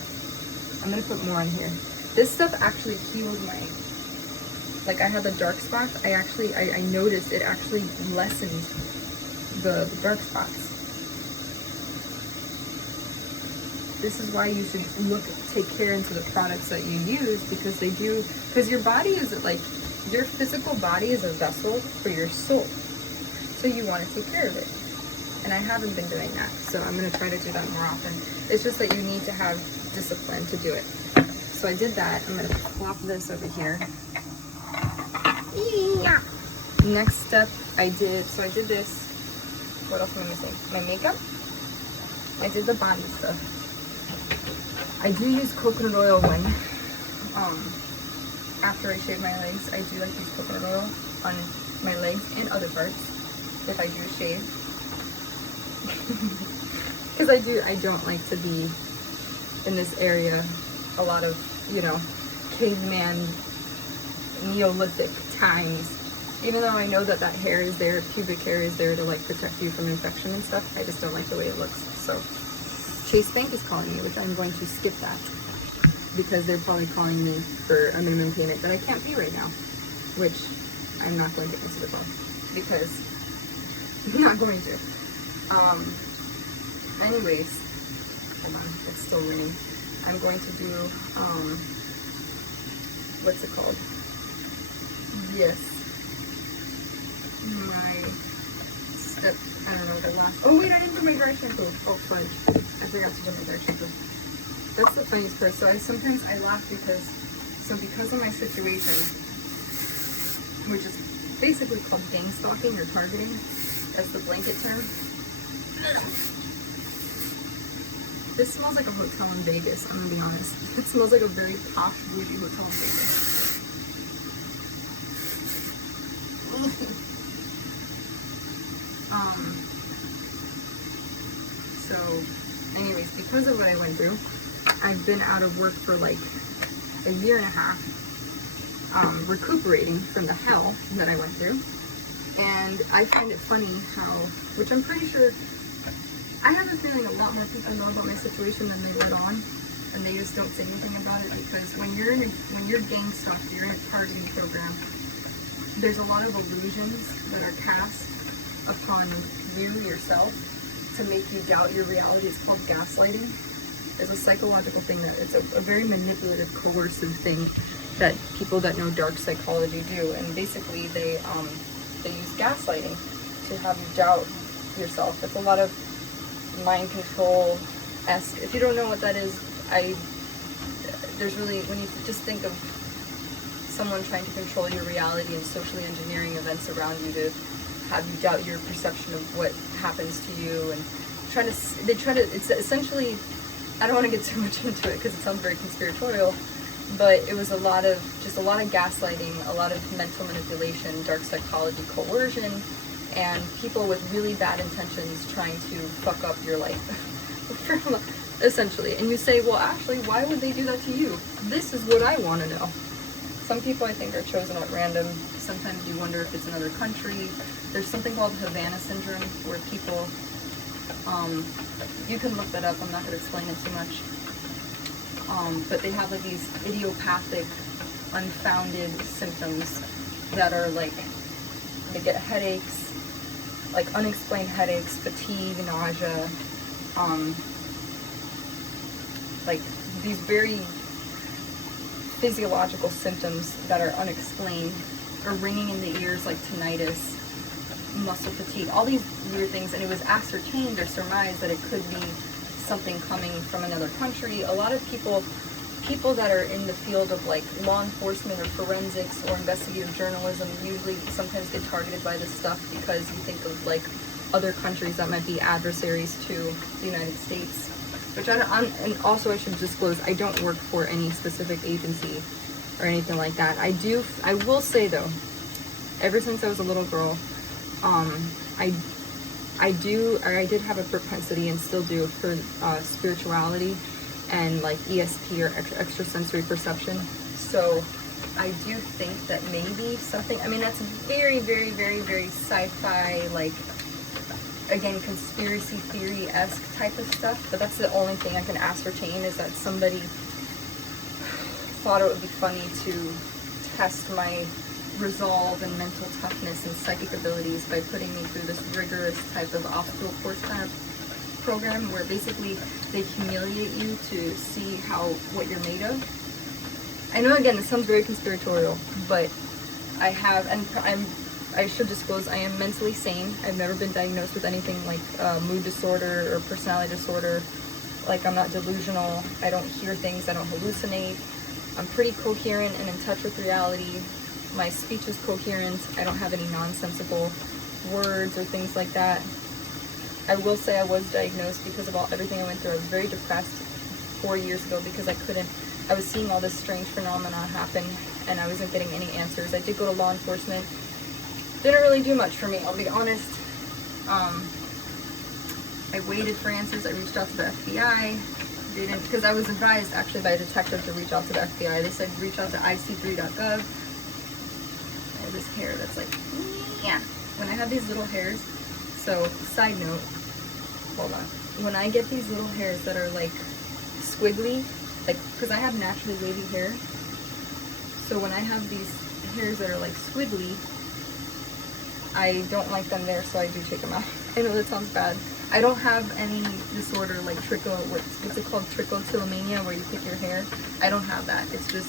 I'm gonna put more on here. This stuff actually healed my, like, I had the dark spots. I noticed it actually lessened the dark spots. This is why you should take care into the products that you use, because they do, because your body is like, your physical body is a vessel for your soul. So you want to take care of it. And I haven't been doing that. So I'm going to try to do that more often. It's just that you need to have discipline to do it. So I did that. I'm going to plop this over here. Yeah. Next step I did this. What else am I missing? My makeup. I did the body stuff. I do use coconut oil when, after I shave my legs. I do like to use coconut oil on my legs and other parts if I do shave. Because I don't like to be in this area a lot of, you know, caveman, Neolithic times. Even though I know that hair is there, pubic hair is there to like protect you from infection and stuff, I just don't like the way it looks. So Chase Bank is calling me, which I'm going to skip that because they're probably calling me for a minimum payment that I can't pay right now, which I'm not going to answer the call because I'm not going to. Anyways, hold on, it's still ringing. I'm going to do, what's it called? Yes. I don't know, the last, oh wait, I didn't do my dry shampoo. Oh, fudge. I forgot to do my dry shampoo. That's the funniest part. So sometimes I laugh because of my situation, which is basically called gang stalking or targeting, that's the blanket term. This smells like a hotel in Vegas, I'm gonna be honest. It smells like a very posh, bougie hotel in Vegas. So, anyways, because of what I went through, I've been out of work for like a year and a half, recuperating from the hell that I went through. And I find it funny how, which I'm pretty sure, I have a feeling a lot more people know about my situation than they let on, and they just don't say anything about it, because when you're gang stalked, you're in a targeting program, there's a lot of illusions that are cast upon you yourself to make you doubt your reality. It's called gaslighting. It's a psychological thing that it's a very manipulative, coercive thing that people that know dark psychology do. And basically they they use gaslighting to have you doubt yourself. It's a lot of mind control-esque. If you don't know what that is, there's really, when you just think of someone trying to control your reality and socially engineering events around you to have you doubt your perception of what happens to you, and it's essentially, I don't want to get too much into it because it sounds very conspiratorial, but it was a lot of gaslighting, a lot of mental manipulation, dark psychology, coercion, and people with really bad intentions trying to fuck up your life, essentially. And you say, well, actually, why would they do that to you? This is what I want to know. Some people, I think, are chosen at random. Sometimes you wonder if it's another country. There's something called Havana syndrome, where people, you can look that up, I'm not going to explain it too much, but they have like these idiopathic, unfounded symptoms that are like, they get headaches, like unexplained headaches, fatigue, nausea, like these very physiological symptoms that are unexplained, or ringing in the ears like tinnitus, muscle fatigue, all these weird things. And it was ascertained or surmised that it could be something coming from another country. A lot of people that are in the field of like law enforcement or forensics or investigative journalism usually sometimes get targeted by this stuff because you think of like other countries that might be adversaries to the United States. Which and also I should disclose, I don't work for any specific agency or anything like that. I will say though, ever since I was a little girl, I did have a propensity, and still do, for spirituality and like ESP, or extrasensory perception. So I do think that maybe something, I mean, that's very, very, very, very sci-fi, like, again, conspiracy theory-esque type of stuff, but that's the only thing I can ascertain, is that somebody thought it would be funny to test my resolve and mental toughness and psychic abilities by putting me through this rigorous type of obstacle course kind of program, where basically they humiliate you to see what you're made of. I know, again, this sounds very conspiratorial, but I should disclose, I am mentally sane. I've never been diagnosed with anything like mood disorder or personality disorder. Like, I'm not delusional. I don't hear things. I don't hallucinate. I'm pretty coherent and in touch with reality. My speech is coherent. I don't have any nonsensical words or things like that. I will say I was diagnosed because of everything I went through. I was very depressed 4 years ago because I was seeing all this strange phenomena happen, and I wasn't getting any answers. I did go to law enforcement. Didn't really do much for me, I'll be honest. I waited for answers. I reached out to the FBI. Didn't, because I was advised actually by a detective to reach out to the FBI. They said reach out to ic3.gov. Oh, this hair that's like, yeah. When I have these little hairs, so side note, hold on. When I get these little hairs that are like squiggly, like, because I have naturally wavy hair, so when I have these hairs that are like squiggly, I don't like them there, so I do take them out. I know that sounds bad. I don't have any disorder like what's it called, trichotillomania, where you pick your hair. I don't have that. It's just,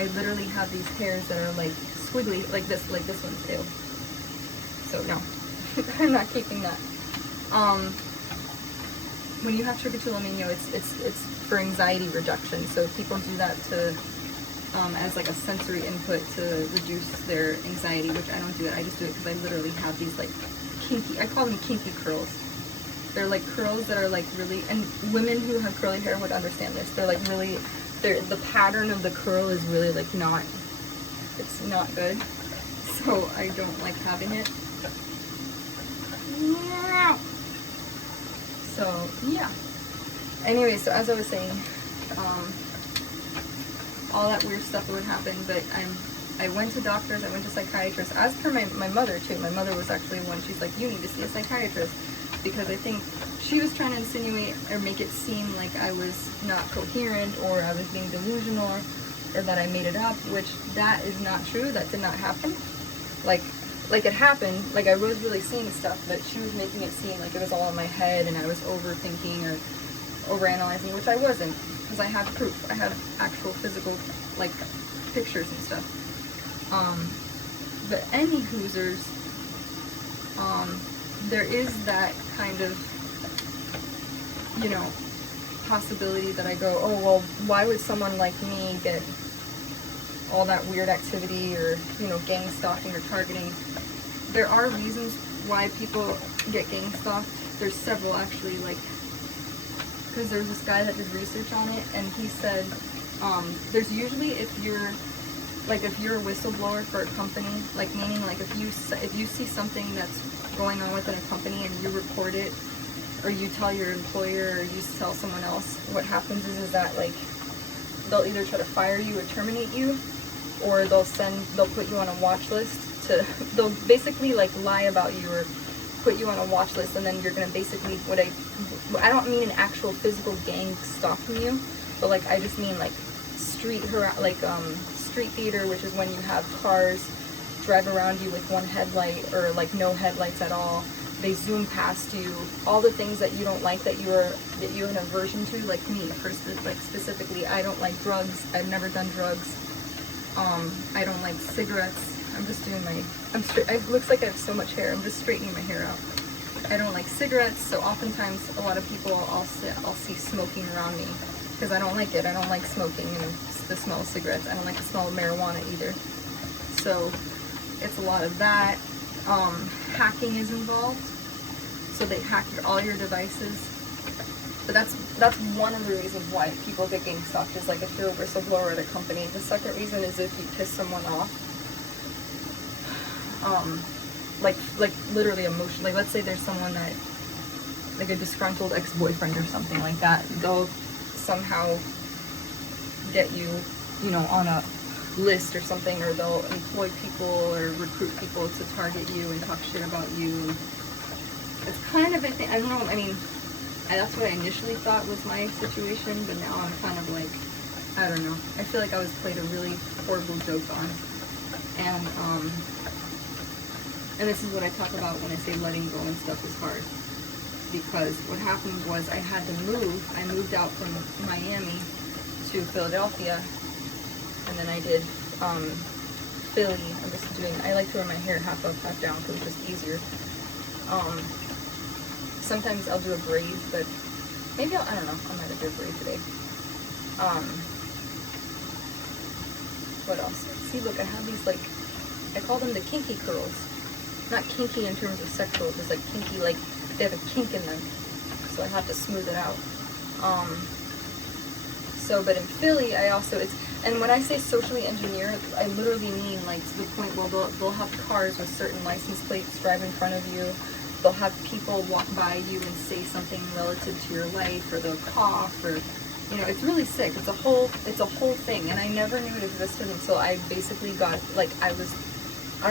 I literally have these hairs that are like squiggly, like this one's ew. So no, I'm not keeping that. When you have trichotillomania, it's for anxiety reduction. So people do that to as like a sensory input to reduce their anxiety, which I don't do it. I just do it because I literally have these like kinky, I call them kinky curls. They're like curls that are like really, and women who have curly hair would understand this. They're like really, the pattern of the curl is really like it's not good. So I don't like having it. So yeah. Anyway, so as I was saying, all that weird stuff would happen, but I went to doctors, I went to psychiatrists, as per my mother too. My mother was actually one, she's like, you need to see a psychiatrist, because I think she was trying to insinuate or make it seem like I was not coherent, or I was being delusional, or that I made it up, which that is not true. That did not happen. Like it happened, like I was really seeing stuff, but she was making it seem like it was all in my head and I was overthinking or overanalyzing, which I wasn't, because I have proof. I have actual physical, like, pictures and stuff. But any hoosers, there is that kind of, you know, possibility that I go, oh, well, why would someone like me get all that weird activity, or, you know, gang stalking or targeting? There are reasons why people get gang stalked. There's several, actually, like, because there's this guy that did research on it, and he said, there's usually, if you're a whistleblower for a company, like, meaning, like, if you see something that's going on within a company and you report it, or you tell your employer, or you tell someone else, what happens is that, like, they'll either try to fire you or terminate you, or they'll put you on a watch list they'll basically, like, lie about you or put you on a watch list, and then you're gonna basically, I don't mean an actual physical gang stalking you, but, like, I just mean, like, street theater, which is when you have cars drive around you with one headlight, or, like, no headlights at all. They zoom past you, all the things that you don't like, that you have an aversion to, like me, specifically. I don't like drugs. I've never done drugs. I don't like cigarettes. I'm just doing it looks like I have so much hair. I'm just straightening my hair out. I don't like cigarettes, so oftentimes a lot of people I'll see smoking around me, because I don't like it. I don't like smoking and the smell of cigarettes. I don't like the smell of marijuana either. So it's a lot of that. Hacking is involved, so they hack all your devices. But that's one of the reasons why people get gang stalked, is, like, if you're a whistleblower at a company. The second reason is if you piss someone off, like literally emotion. Like, let's say there's someone that, like, a disgruntled ex-boyfriend or something like that, they'll somehow get you, you know, on a list or something, or they'll employ people or recruit people to target you and talk shit about you. It's kind of a thing. I don't know. I mean, that's what I initially thought was my situation, but now I'm kind of like, I don't know. I feel like I was played a really horrible joke on, and this is what I talk about when I say letting go and stuff is hard. Because what happened was I had to move. I moved out from Miami to Philadelphia, and then I did Philly. I like to wear my hair half up, half down, because it's just easier. Sometimes I'll do a braid, but maybe I don't know, I might have do a braid today. What else? See, look, I have these, like, I call them the kinky curls. Not kinky in terms of sexual, just, like, kinky, like, they have a kink in them, so I have to smooth it out. But in Philly, and when I say socially engineer, I literally mean, like, to the point where they'll have cars with certain license plates drive in front of you. They'll have people walk by you and say something relative to your life, or they'll cough, or, you know, it's really sick. It's a whole thing, and I never knew it existed until I basically got, like, I don't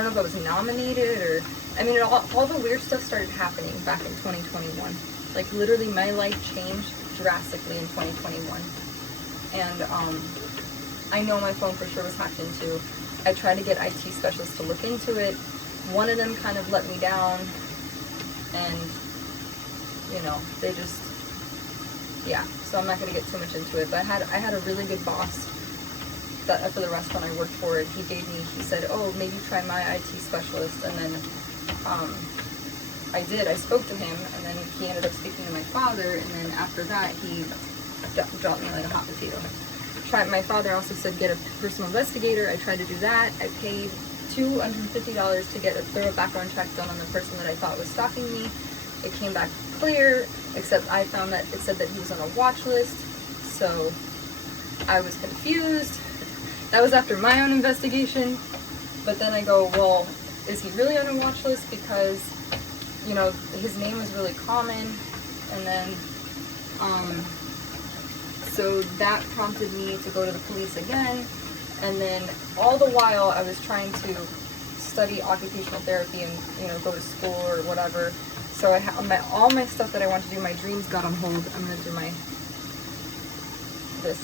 know if I was nominated, or, I mean, all the weird stuff started happening back in 2021. Like, literally, my life changed drastically in 2021. And, I know my phone for sure was hacked into. I tried to get IT specialists to look into it. One of them kind of let me down, and, you know, they just, yeah, so I'm not going to get too much into it. But I had a really good boss that for the restaurant I worked for. He said, oh, maybe try my IT specialist. And then I did. I spoke to him, and then he ended up speaking to my father, and then after that he dropped me like a hot potato. My father also said get a personal investigator. I tried to do that. I paid $250 to get a thorough background check done on the person that I thought was stalking me. It came back clear, except I found that it said that he was on a watch list, so I was confused. That was after my own investigation, but then I go, well, is he really on a watch list? Because, you know, his name is really common, and then, so that prompted me to go to the police again, and then all the while I was trying to study occupational therapy and, you know, go to school or whatever. So I all my stuff that I wanted to do, my dreams got on hold. I'm gonna do this.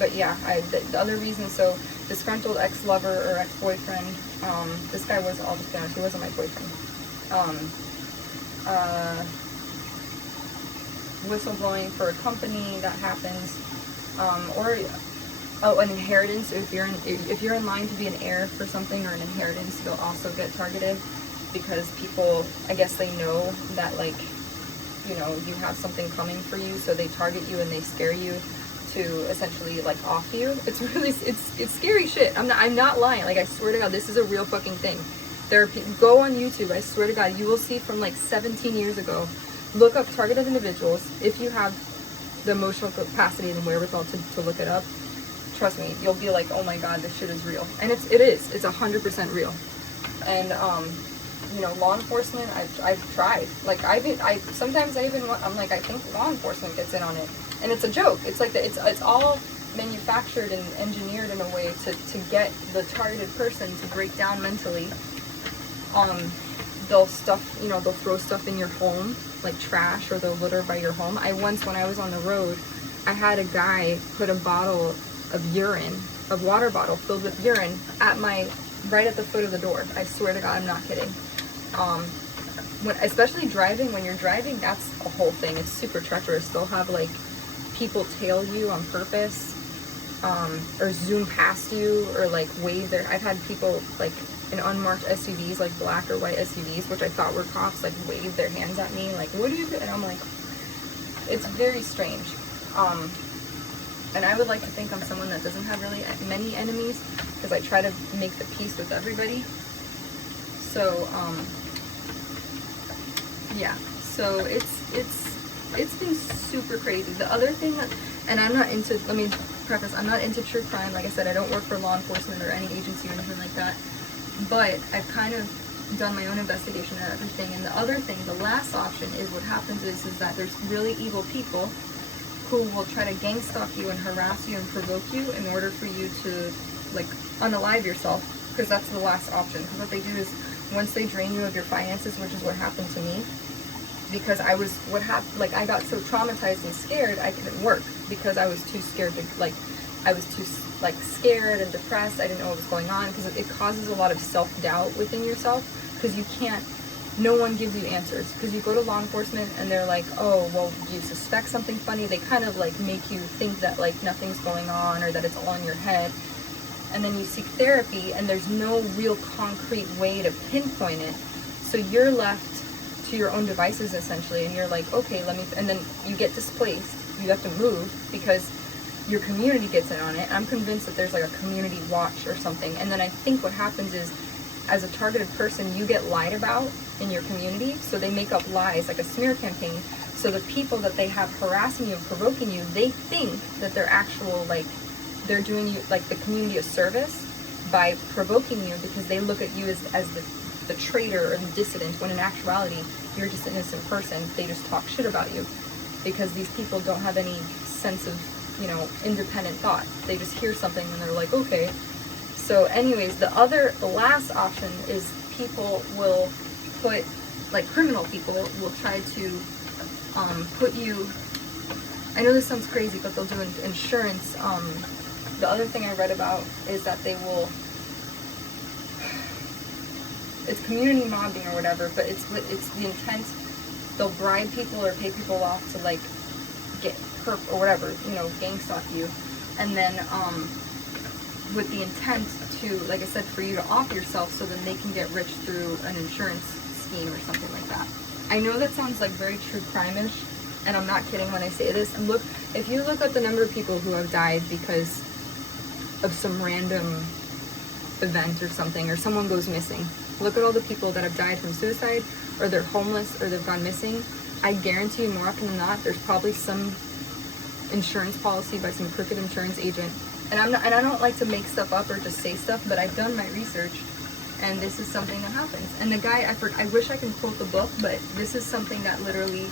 But yeah, the other reason, so disgruntled ex-lover or ex-boyfriend, this guy was, I'll just be honest, he wasn't my boyfriend. Whistleblowing for a company, that happens, or Oh, an inheritance. If you're in line to be an heir for something or an inheritance, you'll also get targeted, because people, I guess they know that, like, you know, you have something coming for you, so they target you and they scare you to essentially like off you. It's really, it's scary shit. I'm not lying. Like, I swear to God, this is a real fucking thing. There are people, go on YouTube, I swear to God, you will see from like 17 years ago. Look up targeted individuals. If you have the emotional capacity and wherewithal to look it up, trust me, you'll be like, oh my God, this shit is real. And it is. It's 100% real. And you know, law enforcement, I've tried. Like, sometimes I even want, I'm like, I think law enforcement gets in on it, and it's a joke. It's like it's all manufactured and engineered in a way to get the targeted person to break down mentally. They'll throw stuff in your home, like trash, or they'll litter by your home. When I was on the road, I had a guy put a bottle of urine, a water bottle filled with urine, right at the foot of the door. I swear to God, I'm not kidding. Especially driving, when you're driving, that's a whole thing. It's super treacherous. They'll have like people tail you on purpose, or zoom past you, or like wave I've had people like in unmarked SUVs, like black or white SUVs, which I thought were cops, like wave their hands at me, like, what do you do? And I'm like, it's very strange. And I would like to think I'm someone that doesn't have really many enemies, because I try to make the peace with everybody. So, yeah, so it's been super crazy. The other thing and I'm not into, let me preface, I'm not into true crime. Like I said, I don't work for law enforcement or any agency or anything like that, but I've kind of done my own investigation and everything. And the other thing, the last option, is what happens is that there's really evil people who will try to gang stalk you and harass you and provoke you in order for you to, like, unalive yourself, because that's the last option. Because what they do is, once they drain you of your finances, which is what happened to me, because I got so traumatized and scared, I couldn't work, because I was too scared to, like, I was too, like, scared and depressed. I didn't know what was going on, because it causes a lot of self-doubt within yourself, because you can't, no one gives you answers. Because you go to law enforcement and they're like, oh, well, do you suspect something funny? They kind of like make you think that like nothing's going on, or that it's all in your head. And then you seek therapy, and there's no real concrete way to pinpoint it. So you're left to your own devices, essentially, and you're like, okay, and then you get displaced. You have to move, because your community gets in on it. I'm convinced that there's like a community watch or something. And then I think what happens is, as a targeted person, you get lied about in your community. So they make up lies, like a smear campaign. So the people that they have harassing you and provoking you, they think that they're actual, like, they're doing you, like, the community a service by provoking you, because they look at you as the traitor or the dissident, when in actuality, you're just an innocent person. They just talk shit about you, because these people don't have any sense of, you know, independent thought. They just hear something and they're like, okay. So anyways, the last option is people will put, like, criminal people will try to put you, I know this sounds crazy, but they'll do insurance. The other thing I read about is that they will, it's community mobbing or whatever, but it's the intent, they'll bribe people or pay people off to, like, get perp or whatever, you know, gang stalk you, and then with the intent to, like I said, for you to off yourself, so then they can get rich through an insurance scheme or something like that. I know that sounds like very true crime-ish, and I'm not kidding when I say this. Look, if you look at the number of people who have died because of some random event or something, or someone goes missing, look at all the people that have died from suicide, or they're homeless, or they've gone missing. I guarantee you, more often than not, there's probably some insurance policy by some crooked insurance agent. And I don't like to make stuff up or just say stuff, but I've done my research, and this is something that happens. And the guy, I wish I can quote the book, but this is something that literally,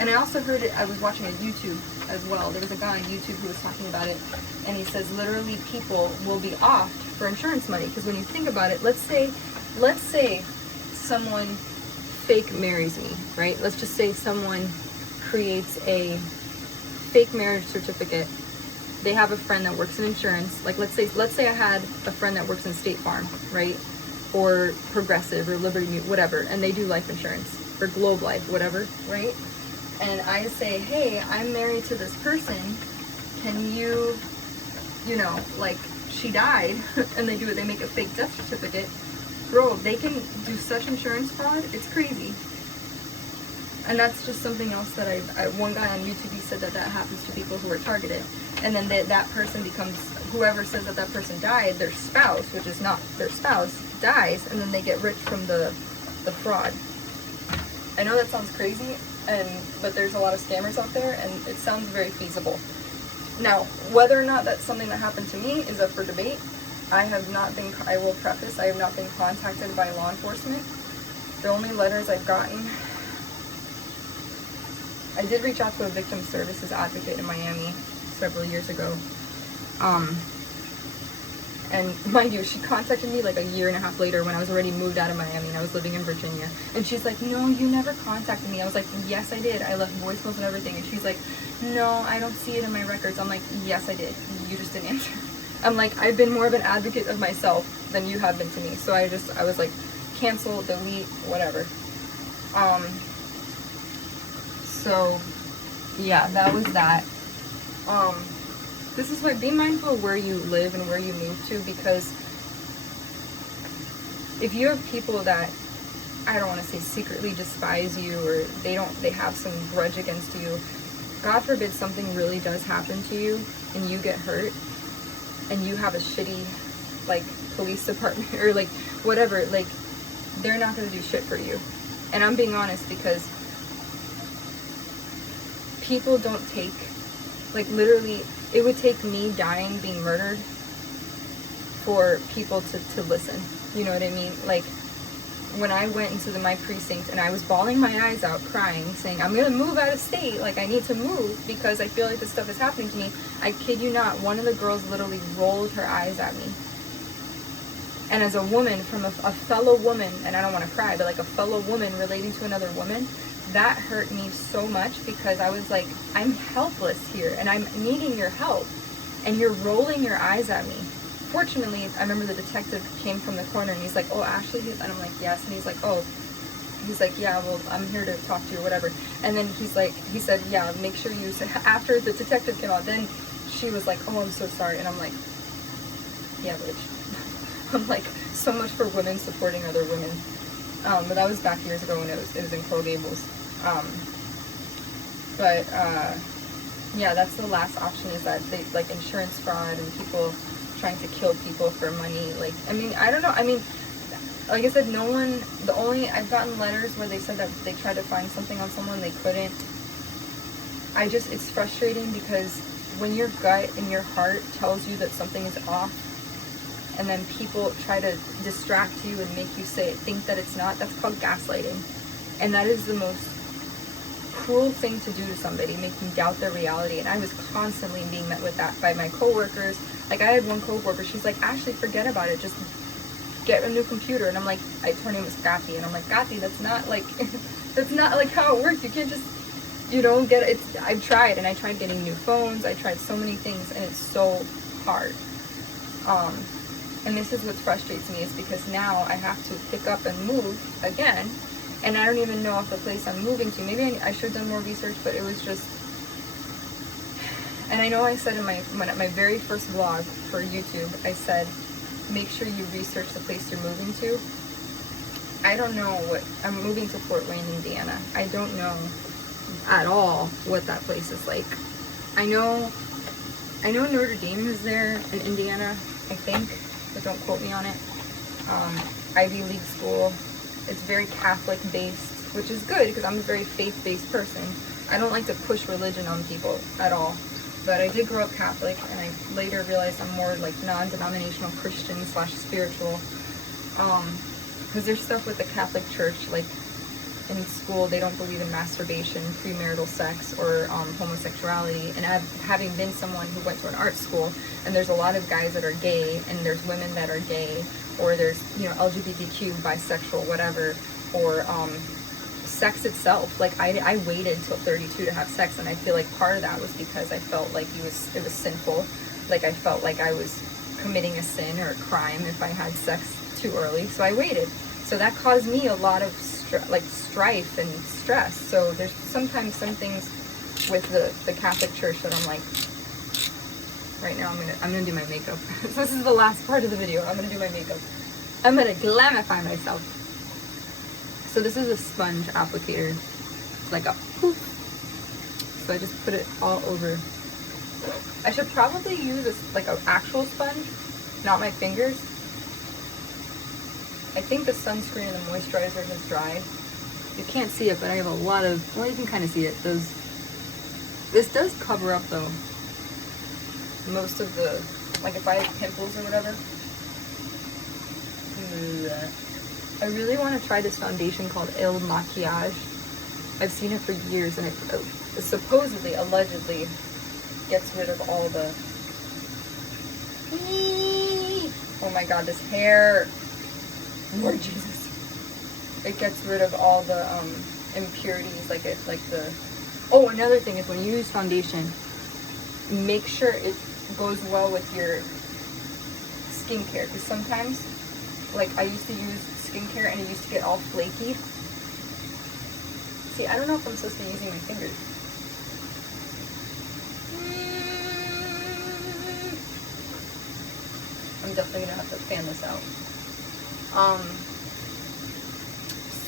and I also heard it, I was watching a YouTube as well. There was a guy on YouTube who was talking about it, and he says literally people will be offed for insurance money. Because when you think about it, let's say someone fake marries me, right? Let's just say someone creates a fake marriage certificate. They have a friend that works in insurance. Like, let's say I had a friend that works in State Farm, right? Or Progressive or Liberty Mutual, whatever, and they do life insurance, or Globe Life, whatever, right? And I say, hey, I'm married to this person. Can you you know, like, she died, and they make a fake death certificate. Bro, they can do such insurance fraud, it's crazy. And that's just something else that one guy on YouTube, he said that happens to people who are targeted. And then that person becomes, whoever says that person died, their spouse, which is not their spouse, dies, and then they get rich from the fraud. I know that sounds crazy, but there's a lot of scammers out there, and it sounds very feasible. Now, whether or not that's something that happened to me is up for debate. I will preface, I have not been contacted by law enforcement. The only letters I've gotten, I did reach out to a victim services advocate in Miami several years ago. And mind you, she contacted me like a year and a half later when I was already moved out of Miami and I was living in Virginia. And she's like, no, you never contacted me. I was like, yes, I did. I left voicemails and everything. And she's like, no, I don't see it in my records. I'm like, yes, I did. You just didn't answer. I'm like, I've been more of an advocate of myself than you have been to me. So I was like, cancel, delete, whatever. So yeah, that was that. This is why, be mindful of where you live and where you move to, because if you have people that, I don't want to say secretly despise you, or they have some grudge against you, God forbid something really does happen to you and you get hurt and you have a shitty, like, police department or like whatever, like, they're not going to do shit for you. And I'm being honest, because people don't take, like, literally, it would take me dying, being murdered, for people to listen. You know what I mean? Like, when I went into my precinct and I was bawling my eyes out, crying, saying, I'm going to move out of state, like, I need to move because I feel like this stuff is happening to me. I kid you not, one of the girls literally rolled her eyes at me. And as a woman, from a fellow woman, and I don't want to cry, but like a fellow woman relating to another woman, that hurt me so much, because I was like, I'm helpless here and I'm needing your help, and you're rolling your eyes at me. Fortunately, I remember the detective came from the corner and he's like, oh, Ashley? And I'm like, yes. And he's like, oh, he's like, yeah, well, I'm here to talk to you or whatever. And then he said, yeah, make sure you, after the detective came out, then she was like, oh, I'm so sorry. And I'm like, yeah, bitch. I'm like, so much for women supporting other women. But that was back years ago when it was in Coral Gables. Yeah, that's the last option, is that they, like, insurance fraud and people trying to kill people for money. Like, I mean, I don't know. I mean, like I said, I've gotten letters where they said that they tried to find something on someone, they couldn't. It's frustrating, because when your gut and your heart tells you that something is off, and then people try to distract you and make you think that it's not, that's called gaslighting. And that is the most cruel thing to do to somebody, make them doubt their reality. And I was constantly being met with that by my coworkers. Like, I had one coworker, she's like, Ashley, forget about it, just get a new computer. And I'm like, her name was Kathy, and I'm like, Kathy, that's not like that's not like how it works. You can't just, get it. I've tried, and I tried getting new phones, I tried so many things, and it's so hard. And this is what frustrates me, is because now I have to pick up and move again, and I don't even know if the place I'm moving to, maybe I should have done more research, but it was just, and I know I said in my very first vlog for YouTube, I said, make sure you research the place you're moving to. I don't know I'm moving to Fort Wayne, Indiana. I don't know at all what that place is like. I know Notre Dame is there in Indiana, I think, but don't quote me on it. Ivy League school. It's very Catholic based, which is good, because I'm a very faith-based person. I don't like to push religion on people at all. But I did grow up Catholic, and I later realized I'm more like non-denominational Christian / spiritual. Because there's stuff with the Catholic Church, like in school, they don't believe in masturbation, premarital sex, or homosexuality. And having been someone who went to an art school, and there's a lot of guys that are gay, and there's women that are gay, or there's, LGBTQ, bisexual, whatever, or sex itself. Like, I waited till 32 to have sex, and I feel like part of that was because I felt like it was sinful. Like, I felt like I was committing a sin or a crime if I had sex too early, so I waited. So that caused me a lot of strife and stress. So there's sometimes some things with the Catholic Church that I'm like, right now I'm gonna do my makeup. So this is the last part of the video. I'm gonna do my makeup. I'm gonna glamify myself. So this is a sponge applicator. It's like a poof. So I just put it all over. I should probably use like an actual sponge, not my fingers. I think the sunscreen and the moisturizer has dried. You can't see it, but I have a lot of, well, you can kind of see it. This does cover up though most of the, like if I have pimples or whatever. I really want to try this foundation called Il Maquillage. I've seen it for years, and it supposedly, allegedly, gets rid of all the, oh my god, this hair, Lord Jesus. It gets rid of all the impurities, oh, another thing is when you use foundation, make sure it goes well with your skincare, because sometimes, like I used to use skincare and it used to get all flaky. See, I don't know if I'm supposed to be using my fingers. I'm definitely gonna have to fan this out.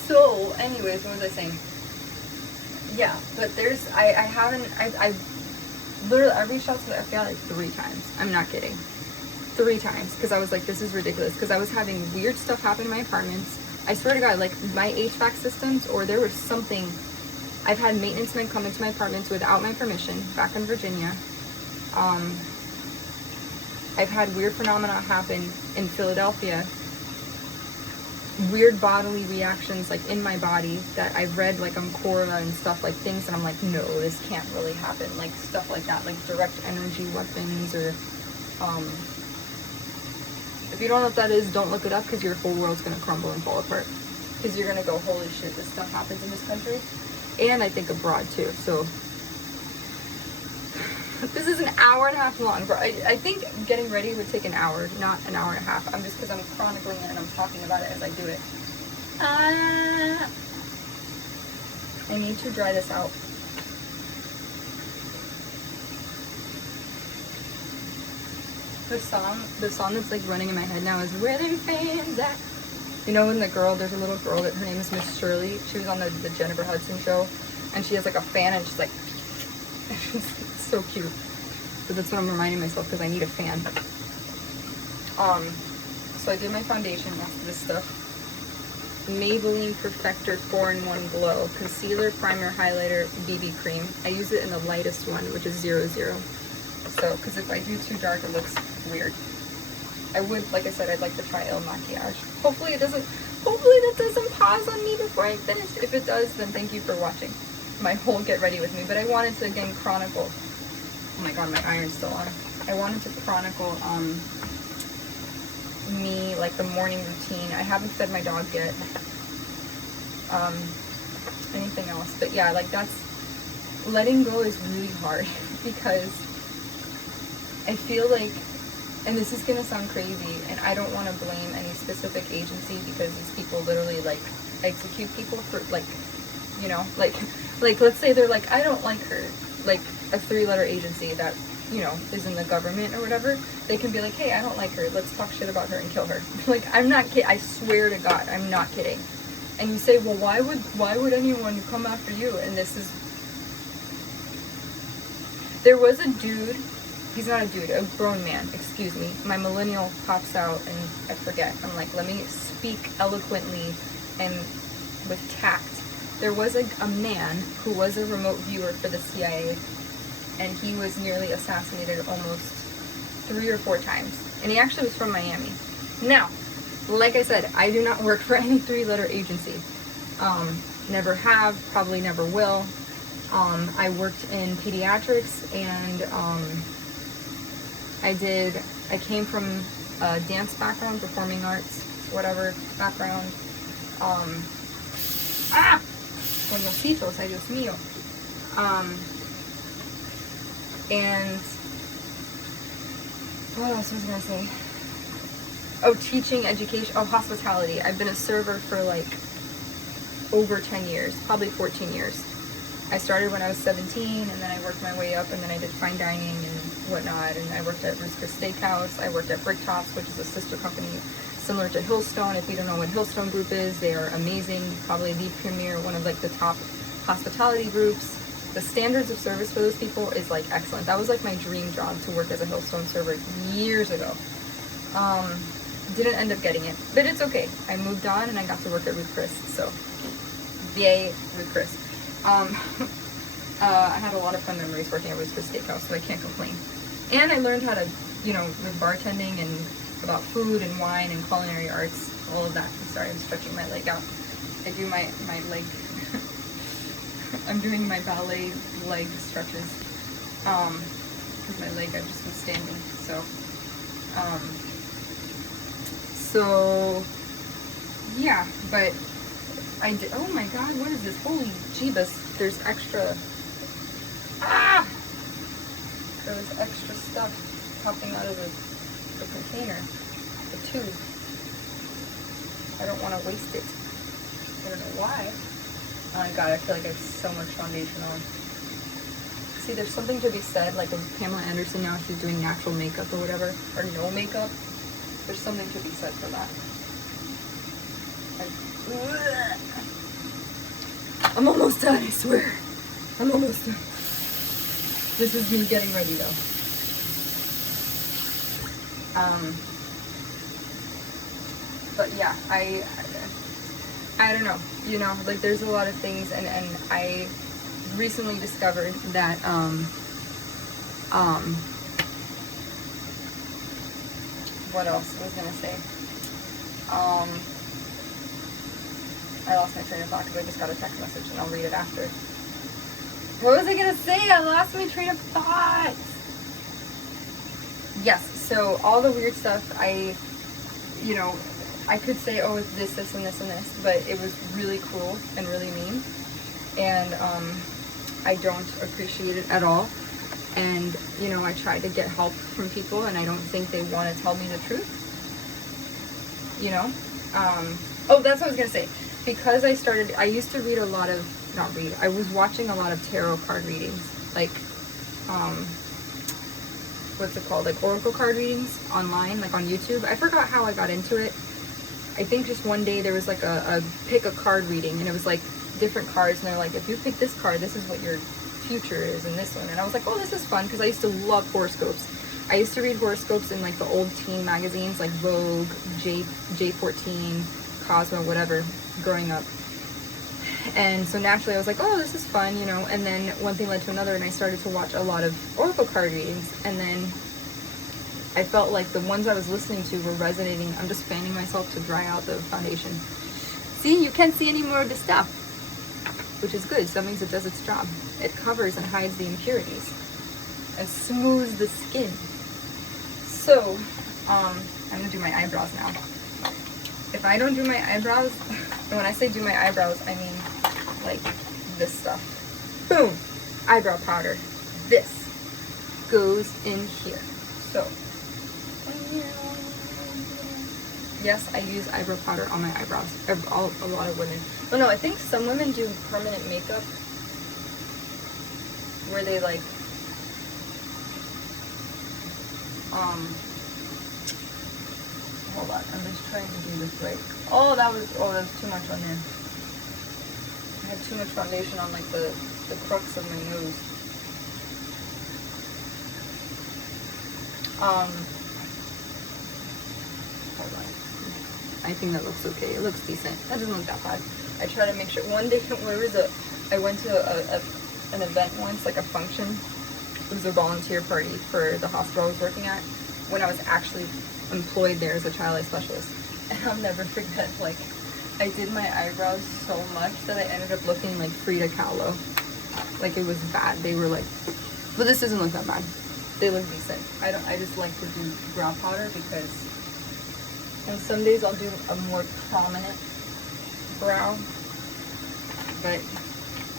So anyways, what was I saying? Yeah, but there's, I literally, I reached out to the FBI like 3 times. I'm not kidding. 3 times, because I was like, this is ridiculous, because I was having weird stuff happen in my apartments. I swear to God, like my HVAC systems, or there was something, I've had maintenance men come into my apartments without my permission, back in Virginia. I've had weird phenomena happen in Philadelphia. Weird bodily reactions like in my body that I've read like on Quora and stuff, like things that I'm like, no, this can't really happen, like stuff like that, like direct energy weapons, or if you don't know what that is, don't look it up, because your whole world's gonna crumble and fall apart, because you're gonna go, holy shit, this stuff happens in this country, and I think abroad too. So this is an hour and a half long, bro. I think getting ready would take an hour, not an hour and a half. I'm just, because I'm chronicling it and I'm talking about it as I do it. I need to dry this out. The song that's like running in my head now is "Where Them Fans At?" You know, when there's a little girl that her name is Miss Shirley. She was on the Jennifer Hudson show, and she has like a fan, and she's like, it's so cute. But that's what I'm reminding myself, because I need a fan. So I did my foundation, that's this stuff. Maybelline Perfector 4-in-1 Glow Concealer, Primer, Highlighter, BB Cream. I use it in the lightest one, which is 00. So, because if I do too dark, it looks weird. I would, like I said, I'd like to try Il Maquillage. Hopefully that doesn't pause on me before I finish. If it does, then thank you for watching my whole Get Ready With Me. But I wanted to, again, chronicle, oh my god, my iron's still on. I wanted to chronicle, me, like the morning routine. I haven't fed my dog yet. Anything else, but yeah, like that's, letting go is really hard, because I feel like, and this is gonna sound crazy, and I don't want to blame any specific agency, because these people literally like execute people for, like, you know, like let's say they're like, I don't like her, like a 3-letter agency that, you know, is in the government or whatever. They can be like, hey, I don't like her, let's talk shit about her and kill her. Like, I'm not kidding, I swear to God, I'm not kidding. And you say, well, why would anyone come after you? And this is, there was a dude, he's not a dude, a grown man, excuse me. My millennial pops out and I forget. I'm like, let me speak eloquently and with tact. There was a man who was a remote viewer for the CIA, and he was nearly assassinated almost 3 or 4 times. And he actually was from Miami. Now, like I said, I do not work for any 3-letter agency. Never have, probably never will. I worked in pediatrics, and I came from a dance background, performing arts, whatever background. Buenositos, ay Dios mío. And what else was I gonna say? Oh, teaching, education, oh, hospitality. I've been a server for like over 10 years, probably 14 years. I started when I was 17, and then I worked my way up, and then I did fine dining, and whatnot, and I worked at Ruth's Chris Steakhouse. I worked at Bricktops, which is a sister company similar to Hillstone. If you don't know what Hillstone Group is, they are amazing, probably the premier, one of like the top hospitality groups. The standards of service for those people is like excellent. That was like my dream job, to work as a Hillstone server years ago. Didn't end up getting it, but it's okay. I moved on and I got to work at Ruth Chris, so yay, Ruth Chris. I had a lot of fun memories working at Ruth Chris Steakhouse, so I can't complain. And I learned how to, you know, with bartending and about food and wine and culinary arts, all of that. I'm sorry, I'm stretching my leg out. I do my leg, I'm doing my ballet leg stretches, because my leg, I've just been standing, so yeah, but I did, oh my god, what is this? Holy jeebus, there's extra, there's extra stuff popping out of the container, the tube. I don't want to waste it. I don't know why. Oh my god, I feel like I have so much foundation on. See, there's something to be said, like with Pamela Anderson now, she's doing natural makeup or whatever, or no makeup. There's something to be said for that. I'm almost done, I swear. I'm almost done. This is me getting ready though. But yeah, I don't know, you know, like there's a lot of things, and I recently discovered that what else was I gonna say? I lost my train of thought because I just got a text message, and I'll read it after. What was I gonna say? I lost my train of thought. Yes, so all the weird stuff, you know, I could say, oh, it's this, this, and this, and this, but it was really cruel and really mean, and I don't appreciate it at all. And, you know, I tried to get help from people, and I don't think they want to tell me the truth, you know? Oh, that's what I was going to say. Because I used to read a lot of, I was watching a lot of tarot card readings, like, what's it called? Like oracle card readings online, like on YouTube. I forgot how I got into it. I think just one day there was like a pick a card reading, and it was like different cards, and they're like, if you pick this card, this is what your future is in this one. And I was like, oh, this is fun, because I used to love horoscopes. I used to read horoscopes in like the old teen magazines like Vogue, J14, Cosmo, whatever, growing up. And so naturally I was like, oh, this is fun, you know. And then one thing led to another, and I started to watch a lot of oracle card readings, and then I felt like the ones I was listening to were resonating. I'm just fanning myself to dry out the foundation. See, you can't see any more of the stuff, which is good. So that means it does its job. It covers and hides the impurities and smooths the skin. So, I'm gonna do my eyebrows now. If I don't do my eyebrows, and when I say do my eyebrows, I mean like this stuff. Boom! Eyebrow powder. This goes in here. So, yes, I use eyebrow powder on my eyebrows. A lot of women. Well, no, I think some women do permanent makeup where they like, hold on, I'm just trying to do this right. Oh, that was too much on there. I had too much foundation on like the crux of my nose. Hold on. I think that looks okay. It looks decent. That doesn't look that bad. I try to make sure. One day, I went to an event once, like a function. It was a volunteer party for the hospital I was working at, when I was actually employed there as a child eye specialist. And I'll never forget, like, I did my eyebrows so much that I ended up looking like Frida Kahlo. Like, it was bad. They were like, but this doesn't look that bad. They look decent. I just like to do brow powder because, and some days I'll do a more prominent brow, but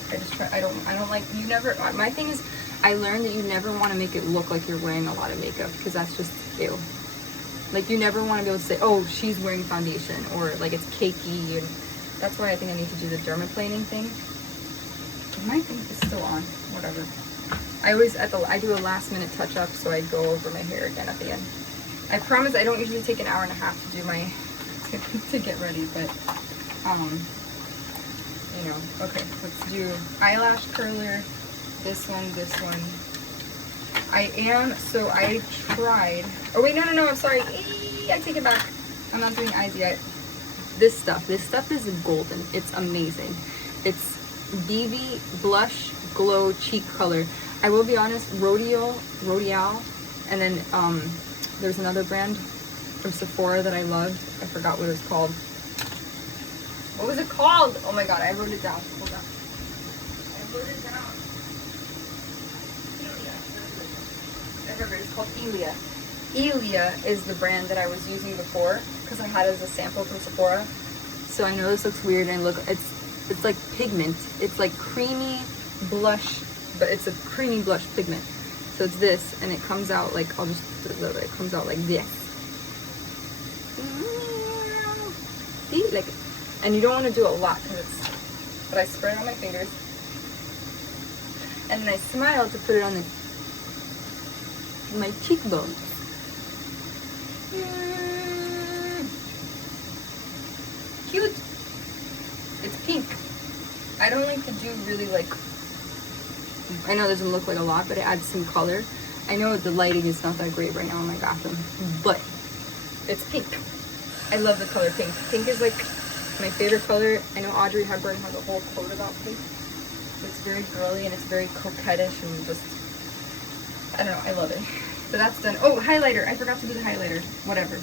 I just try, I don't like, you never, my thing is, I learned that you never want to make it look like you're wearing a lot of makeup, because that's just ew. Like, you never want to be able to say, oh, she's wearing foundation, or like it's cakey, and that's why I think I need to do the dermaplaning thing. My thing is still on, whatever. I do a last minute touch up, so I go over my hair again at the end. I promise I don't usually take an hour and a half to do my, to get ready, but, you know, okay, let's do eyelash curler, this one, I tried, oh wait, no, I'm sorry, I take it back, I'm not doing eyes yet. This stuff is golden, it's amazing. It's BB Blush Glow Cheek Color. I will be honest, L'Oreal, and then there's another brand from Sephora that I loved. I forgot what it was called. What was it called? Oh my god, I wrote it down. Hold on. I wrote it down. Elia. I remember, it's called Elia. Elia is the brand that I was using before because I had it as a sample from Sephora. So I know this looks weird and it's like pigment. It's like creamy blush, but it's a creamy blush pigment. So it's this, and it comes out like, I'll just do a little bit. It comes out like this. See, like, and you don't want to do a lot because but I spread it on my fingers, and then I smile to put it on my cheekbones. Cute. It's pink. I don't like to do really like, I know it doesn't look like a lot, but it adds some color. I know the lighting is not that great right now in my bathroom, but it's pink. I love the color pink. Pink is like my favorite color. I know Audrey Hepburn has a whole quote about pink. It's very girly and it's very coquettish and just, I don't know, I love it. So that's done. Oh, highlighter. I forgot to do the highlighter. Whatever.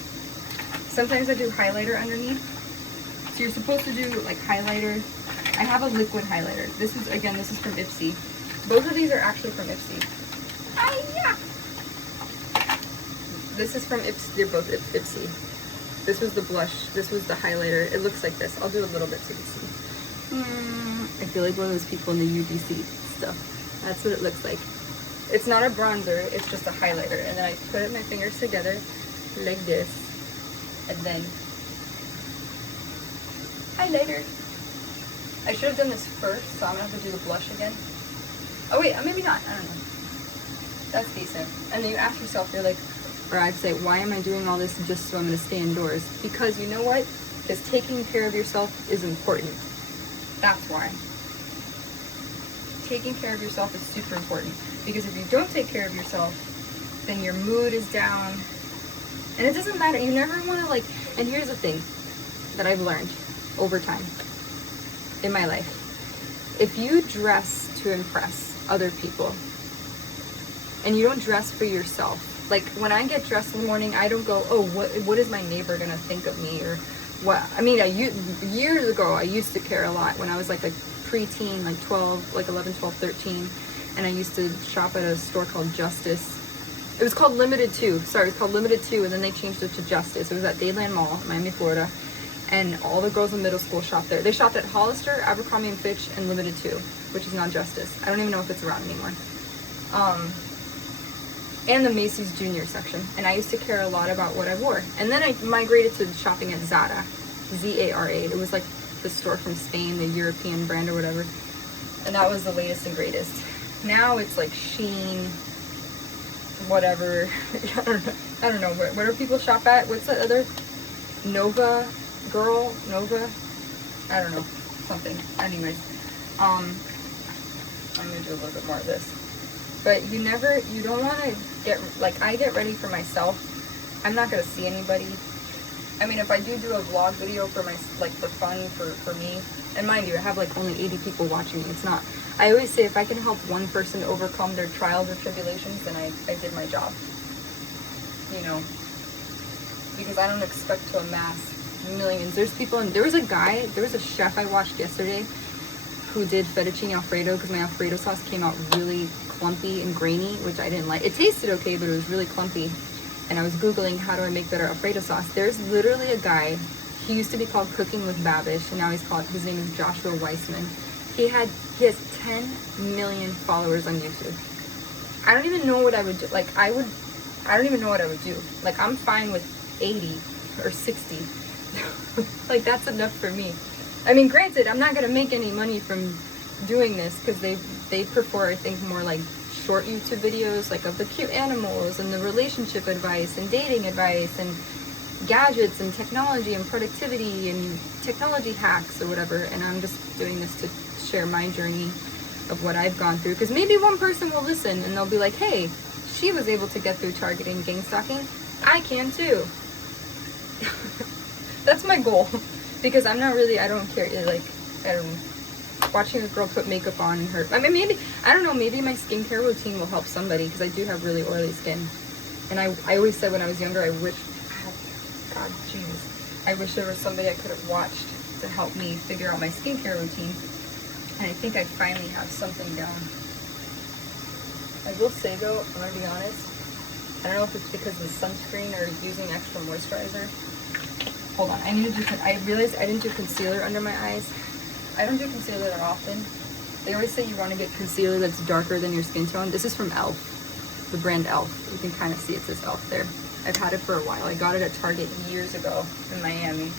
Sometimes I do highlighter underneath. So you're supposed to do like highlighter. I have a liquid highlighter. This is from Ipsy. Both of these are actually from Ipsy. Hi-ya! This is from Ipsy. They're both Ipsy. This was the blush. This was the highlighter. It looks like this. I'll do a little bit so you can see. I feel like one of those people in the UGC stuff. That's what it looks like. It's not a bronzer. It's just a highlighter. And then I put my fingers together like this. And then highlighter. I should have done this first, so I'm gonna have to do the blush again. Oh wait, maybe not. I don't know. That's decent. And then you ask yourself, you're like, or I'd say, why am I doing all this just so I'm gonna stay indoors? Because you know what? Because taking care of yourself is important. That's why. Taking care of yourself is super important. Because if you don't take care of yourself, then your mood is down. And it doesn't matter. You never want to like, and here's the thing that I've learned over time in my life. If you dress to impress other people and you don't dress for yourself, like when I get dressed in the morning, I don't go, oh, what is my neighbor gonna think of me, or what? I mean, years ago, I used to care a lot when I was like a preteen, like 11, 12, 13, and I used to shop at a store called Justice. It was called Limited 2. Sorry, it was called Limited 2, and then they changed it to Justice. It was at Dayland Mall, Miami, Florida, and all the girls in middle school shopped there. They shopped at Hollister, Abercrombie & Fitch, and Limited 2, which is now Justice. I don't even know if it's around anymore. And the Macy's Junior section. And I used to care a lot about what I wore. And then I migrated to shopping at Zara, Z-A-R-A. It was like the store from Spain, the European brand or whatever. And that was the latest and greatest. Now it's like Shein, whatever. I don't know. Where do people shop at? What's that other? Nova? Girl? Nova? I don't know. Something. Anyways. I'm going to do a little bit more of this. But you don't want to get, like, I get ready for myself. I'm not going to see anybody. I mean, if I do a vlog video for for fun, for me, and mind you, I have like only 80 people watching me. It's not, I always say if I can help one person overcome their trials or tribulations, then I did my job. You know, because I don't expect to amass millions. There was a chef I watched yesterday who did fettuccine alfredo, because my alfredo sauce came out really clumpy and grainy, which I didn't like. It tasted okay, but it was really clumpy. And I was Googling, how do I make better Alfredo sauce? There's literally a guy, he used to be called Cooking with Babish, and now his name is Joshua Weissman. He has 10 million followers on YouTube. I don't even know what I would do. Like, I don't even know what I would do. Like, I'm fine with 80 or 60. Like, that's enough for me. I mean, granted, I'm not gonna make any money from doing this, because they prefer, I think, more like short YouTube videos, like of the cute animals and the relationship advice and dating advice and gadgets and technology and productivity and technology hacks or whatever. And I'm just doing this to share my journey of what I've gone through, because maybe one person will listen and they'll be like, hey, she was able to get through Target and gang stalking, I can too. That's my goal, because I'm not really, I don't care, like, I don't know, watching a girl put makeup on and her, I mean, maybe, I don't know, maybe my skincare routine will help somebody, because I do have really oily skin. And I always said when I was younger, I wish, God, jeez, I wish there was somebody I could have watched to help me figure out my skincare routine. And I think I finally have something down. I will say though, I'm gonna be honest, I don't know if it's because of the sunscreen or using extra moisturizer. Hold on, I realized I didn't do concealer under my eyes. I don't do concealer that often. They always say you want to get concealer that's darker than your skin tone. This is from e.l.f., the brand e.l.f. You can kind of see it says e.l.f. there. I've had it for a while. I got it at Target years ago in Miami.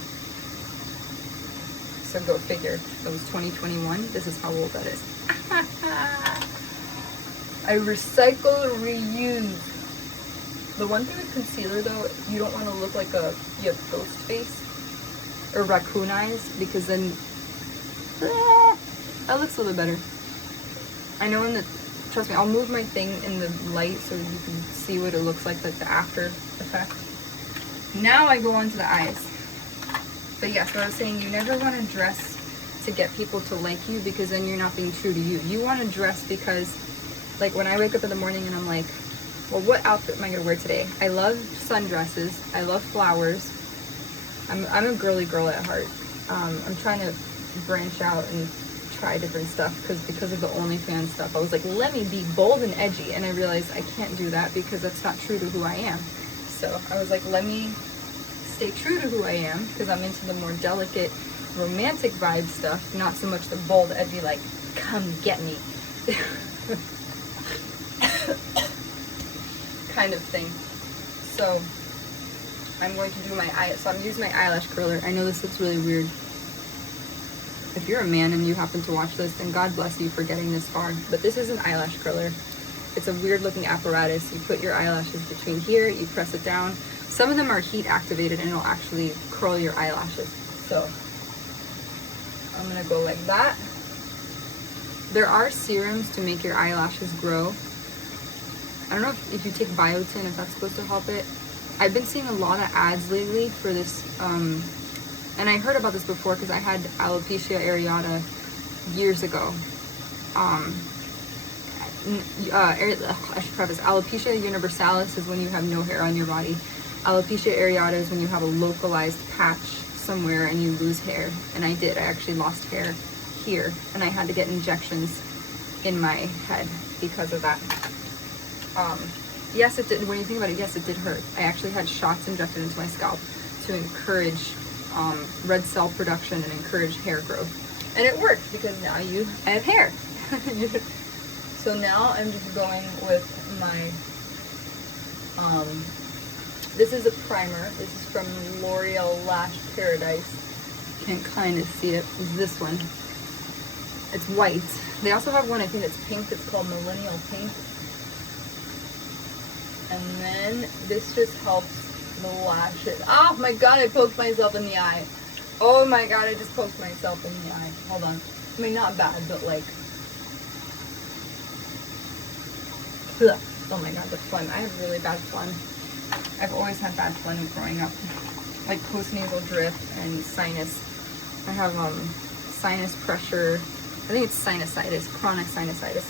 So go figure. That was 2021. This is how old that is. I recycle, reuse. The one thing with concealer though, you don't want to look like you have ghost face or raccoon eyes, because then that looks a little bit better. I know trust me, I'll move my thing in the light so you can see what it looks like the after effect. Now I go on to the eyes. But yes, what I was saying, you never want to dress to get people to like you, because then you're not being true to you. You want to dress because, like, when I wake up in the morning and I'm like, well, what outfit am I going to wear today? I love sundresses. I love flowers. I'm a girly girl at heart. I'm trying to branch out and try different stuff because of the OnlyFans stuff. I was like, let me be bold and edgy. And I realized I can't do that because that's not true to who I am. So I was like, let me stay true to who I am, because I'm into the more delicate, romantic vibe stuff, not so much the bold, edgy, like, come get me kind of thing. So I'm going to do my so I'm using my eyelash curler. I know this looks really weird. If you're a man and you happen to watch this, then God bless you for getting this far. But this is an eyelash curler. It's a weird looking apparatus. You put your eyelashes between here, you press it down. Some of them are heat activated and it'll actually curl your eyelashes. So I'm gonna go like that. There are serums to make your eyelashes grow. I don't know if you take biotin, if that's supposed to help it. I've been seeing a lot of ads lately for this, and I heard about this before because I had alopecia areata years ago. I should preface, alopecia universalis is when you have no hair on your body. Alopecia areata is when you have a localized patch somewhere and you lose hair. And I did. I actually lost hair here, and I had to get injections in my head because of that. Yes, it did. When you think about it, yes, it did hurt. I actually had shots injected into my scalp to encourage red cell production and encourage hair growth. And it worked, because now I have hair. So now I'm just going with my, this is a primer. This is from L'Oreal Lash Paradise. You can kind of see it. It's this one. It's white. They also have one, I think it's pink. It's called Millennial Pink. And then this just helps the lashes. Oh my god, I poked myself in the eye. Oh my god, I just poked myself in the eye. Hold on. I mean, not bad, but like... Ugh. Oh my god, the phlegm. I have really bad phlegm. I've always had bad phlegm growing up. Like postnasal drip and sinus. I have sinus pressure. I think it's sinusitis, chronic sinusitis.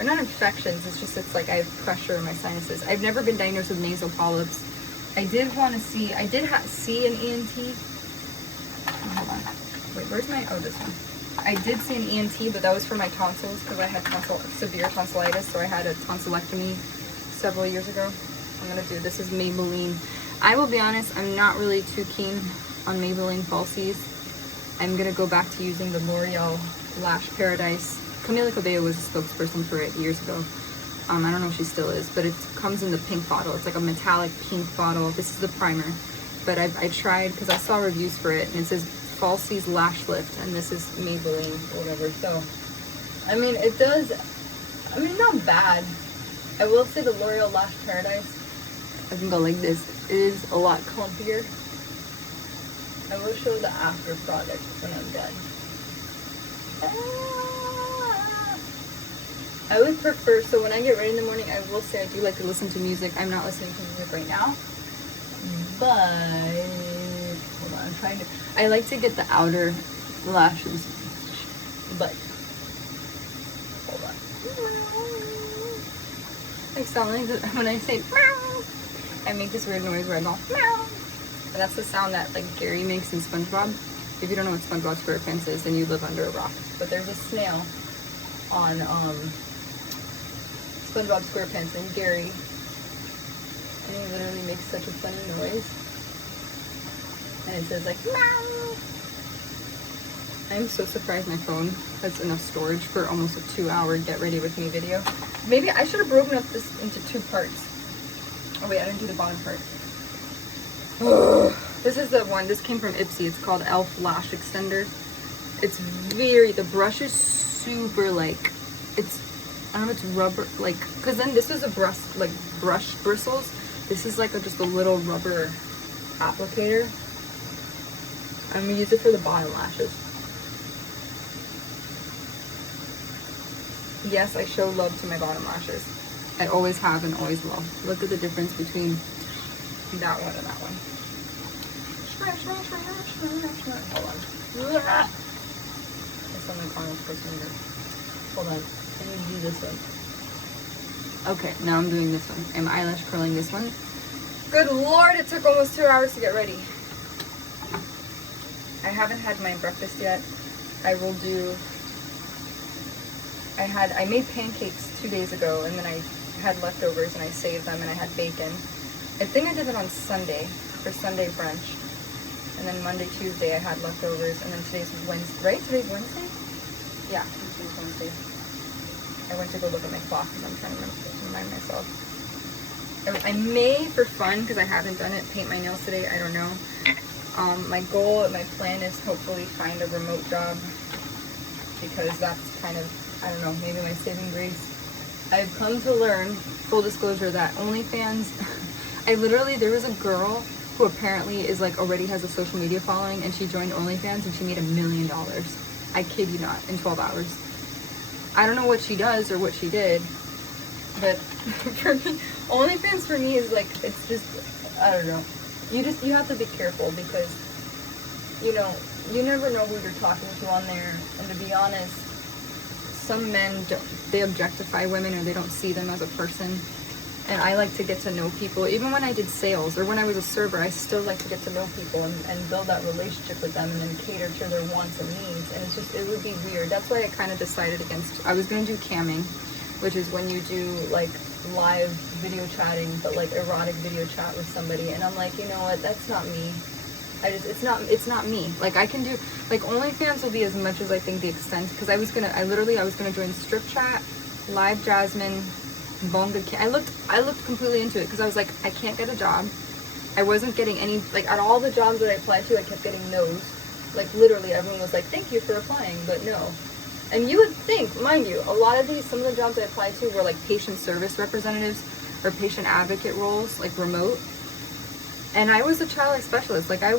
Or not infections, it's like I have pressure in my sinuses. I've never been diagnosed with nasal polyps. I did want to see, I did see an ENT. Oh, hold on. Wait, where's my, oh, this one. I did see an ENT, but that was for my tonsils because I had severe tonsillitis, so I had a tonsillectomy several years ago. I'm going to do, this is Maybelline. I will be honest, I'm not really too keen on Maybelline falsies. I'm going to go back to using the L'Oreal Lash Paradise. Camila Cabello was a spokesperson for it years ago. I don't know if she still is, but it comes in the pink bottle. It's like a metallic pink bottle. This is the primer. But I tried, because I saw reviews for it, and it says Falsies Lash Lift, and this is Maybelline or whatever. So, I mean, it does, I mean, not bad. I will say the L'Oreal Lash Paradise, I can go like this, it is a lot clumpier. I will show the after product when I'm done. I would prefer, so when I get ready in the morning, I will say I do like to listen to music. I'm not listening to music right now, but hold on, I'm trying to, I like to get the outer lashes, but hold on. I sound like this, when I say meow, I make this weird noise where I go meow. And that's the sound that like Gary makes in SpongeBob. If you don't know what SpongeBob SquarePants is, then you live under a rock. But there's a snail on SpongeBob SquarePants and Gary, and he literally makes such a funny noise. And it says like meow. I'm so surprised my phone has enough storage for almost a 2-hour get ready with me video. Maybe I should have broken up this into 2 parts. Oh wait, I didn't do the bottom part. This is the one, this came from Ipsy. It's called Elf Lash Extender. It's very, the brush is super like, it's, I don't know, it's rubber, like, cause then this is a brush, like brush bristles. This is like just a little rubber applicator. I'm gonna use it for the bottom lashes. Yes, I show love to my bottom lashes. I always have and always will. Look at the difference between that one and that one. Hold on. That's on my Connor's first finger. Hold on. I need to do this one. Okay, now I'm doing this one. I'm eyelash curling this one. Good Lord, it took almost 2 hours to get ready. I haven't had my breakfast yet. I will do, I made pancakes 2 days ago, and then I had leftovers and I saved them, and I had bacon. I think I did it on Sunday for Sunday brunch. And then Monday, Tuesday I had leftovers, and then today's Wednesday, right? Today's Wednesday? Yeah, today's Wednesday. I went to go look at my clock because I'm trying to remind myself. I may, for fun, because I haven't done it, paint my nails today. I don't know. My goal, my plan is hopefully find a remote job, because that's kind of, I don't know, maybe my saving grace. I've come to learn, full disclosure, that OnlyFans, there was a girl who apparently is like already has a social media following, and she joined OnlyFans and she made $1 million. I kid you not, in 12 hours. I don't know what she does or what she did, but for me, OnlyFans for me is like, it's just, I don't know. You have to be careful, because, you know, you never know who you're talking to on there. And to be honest, some men, they objectify women, or they don't see them as a person. And I like to get to know people. Even when I did sales or when I was a server, I still like to get to know people and build that relationship with them, and then cater to their wants and needs. And it's just, it would be weird. That's why I kind of decided against, I was going to do camming, which is when you do like live video chatting, but like erotic video chat with somebody. And I'm like, you know what, that's not me. It's not me. Like, I can do, like, OnlyFans will be as much as I think the extent, because I was gonna join strip chat, live Jasmine, Bonga. I looked completely into it, because I was like, I can't get a job. I wasn't getting any, like, at all the jobs that I applied to, I kept getting no's. Like, literally, everyone was like, thank you for applying, but no. And you would think, mind you, a lot of these, some of the jobs I applied to were like patient service representatives or patient advocate roles, like remote. And I was a child life specialist. Like, I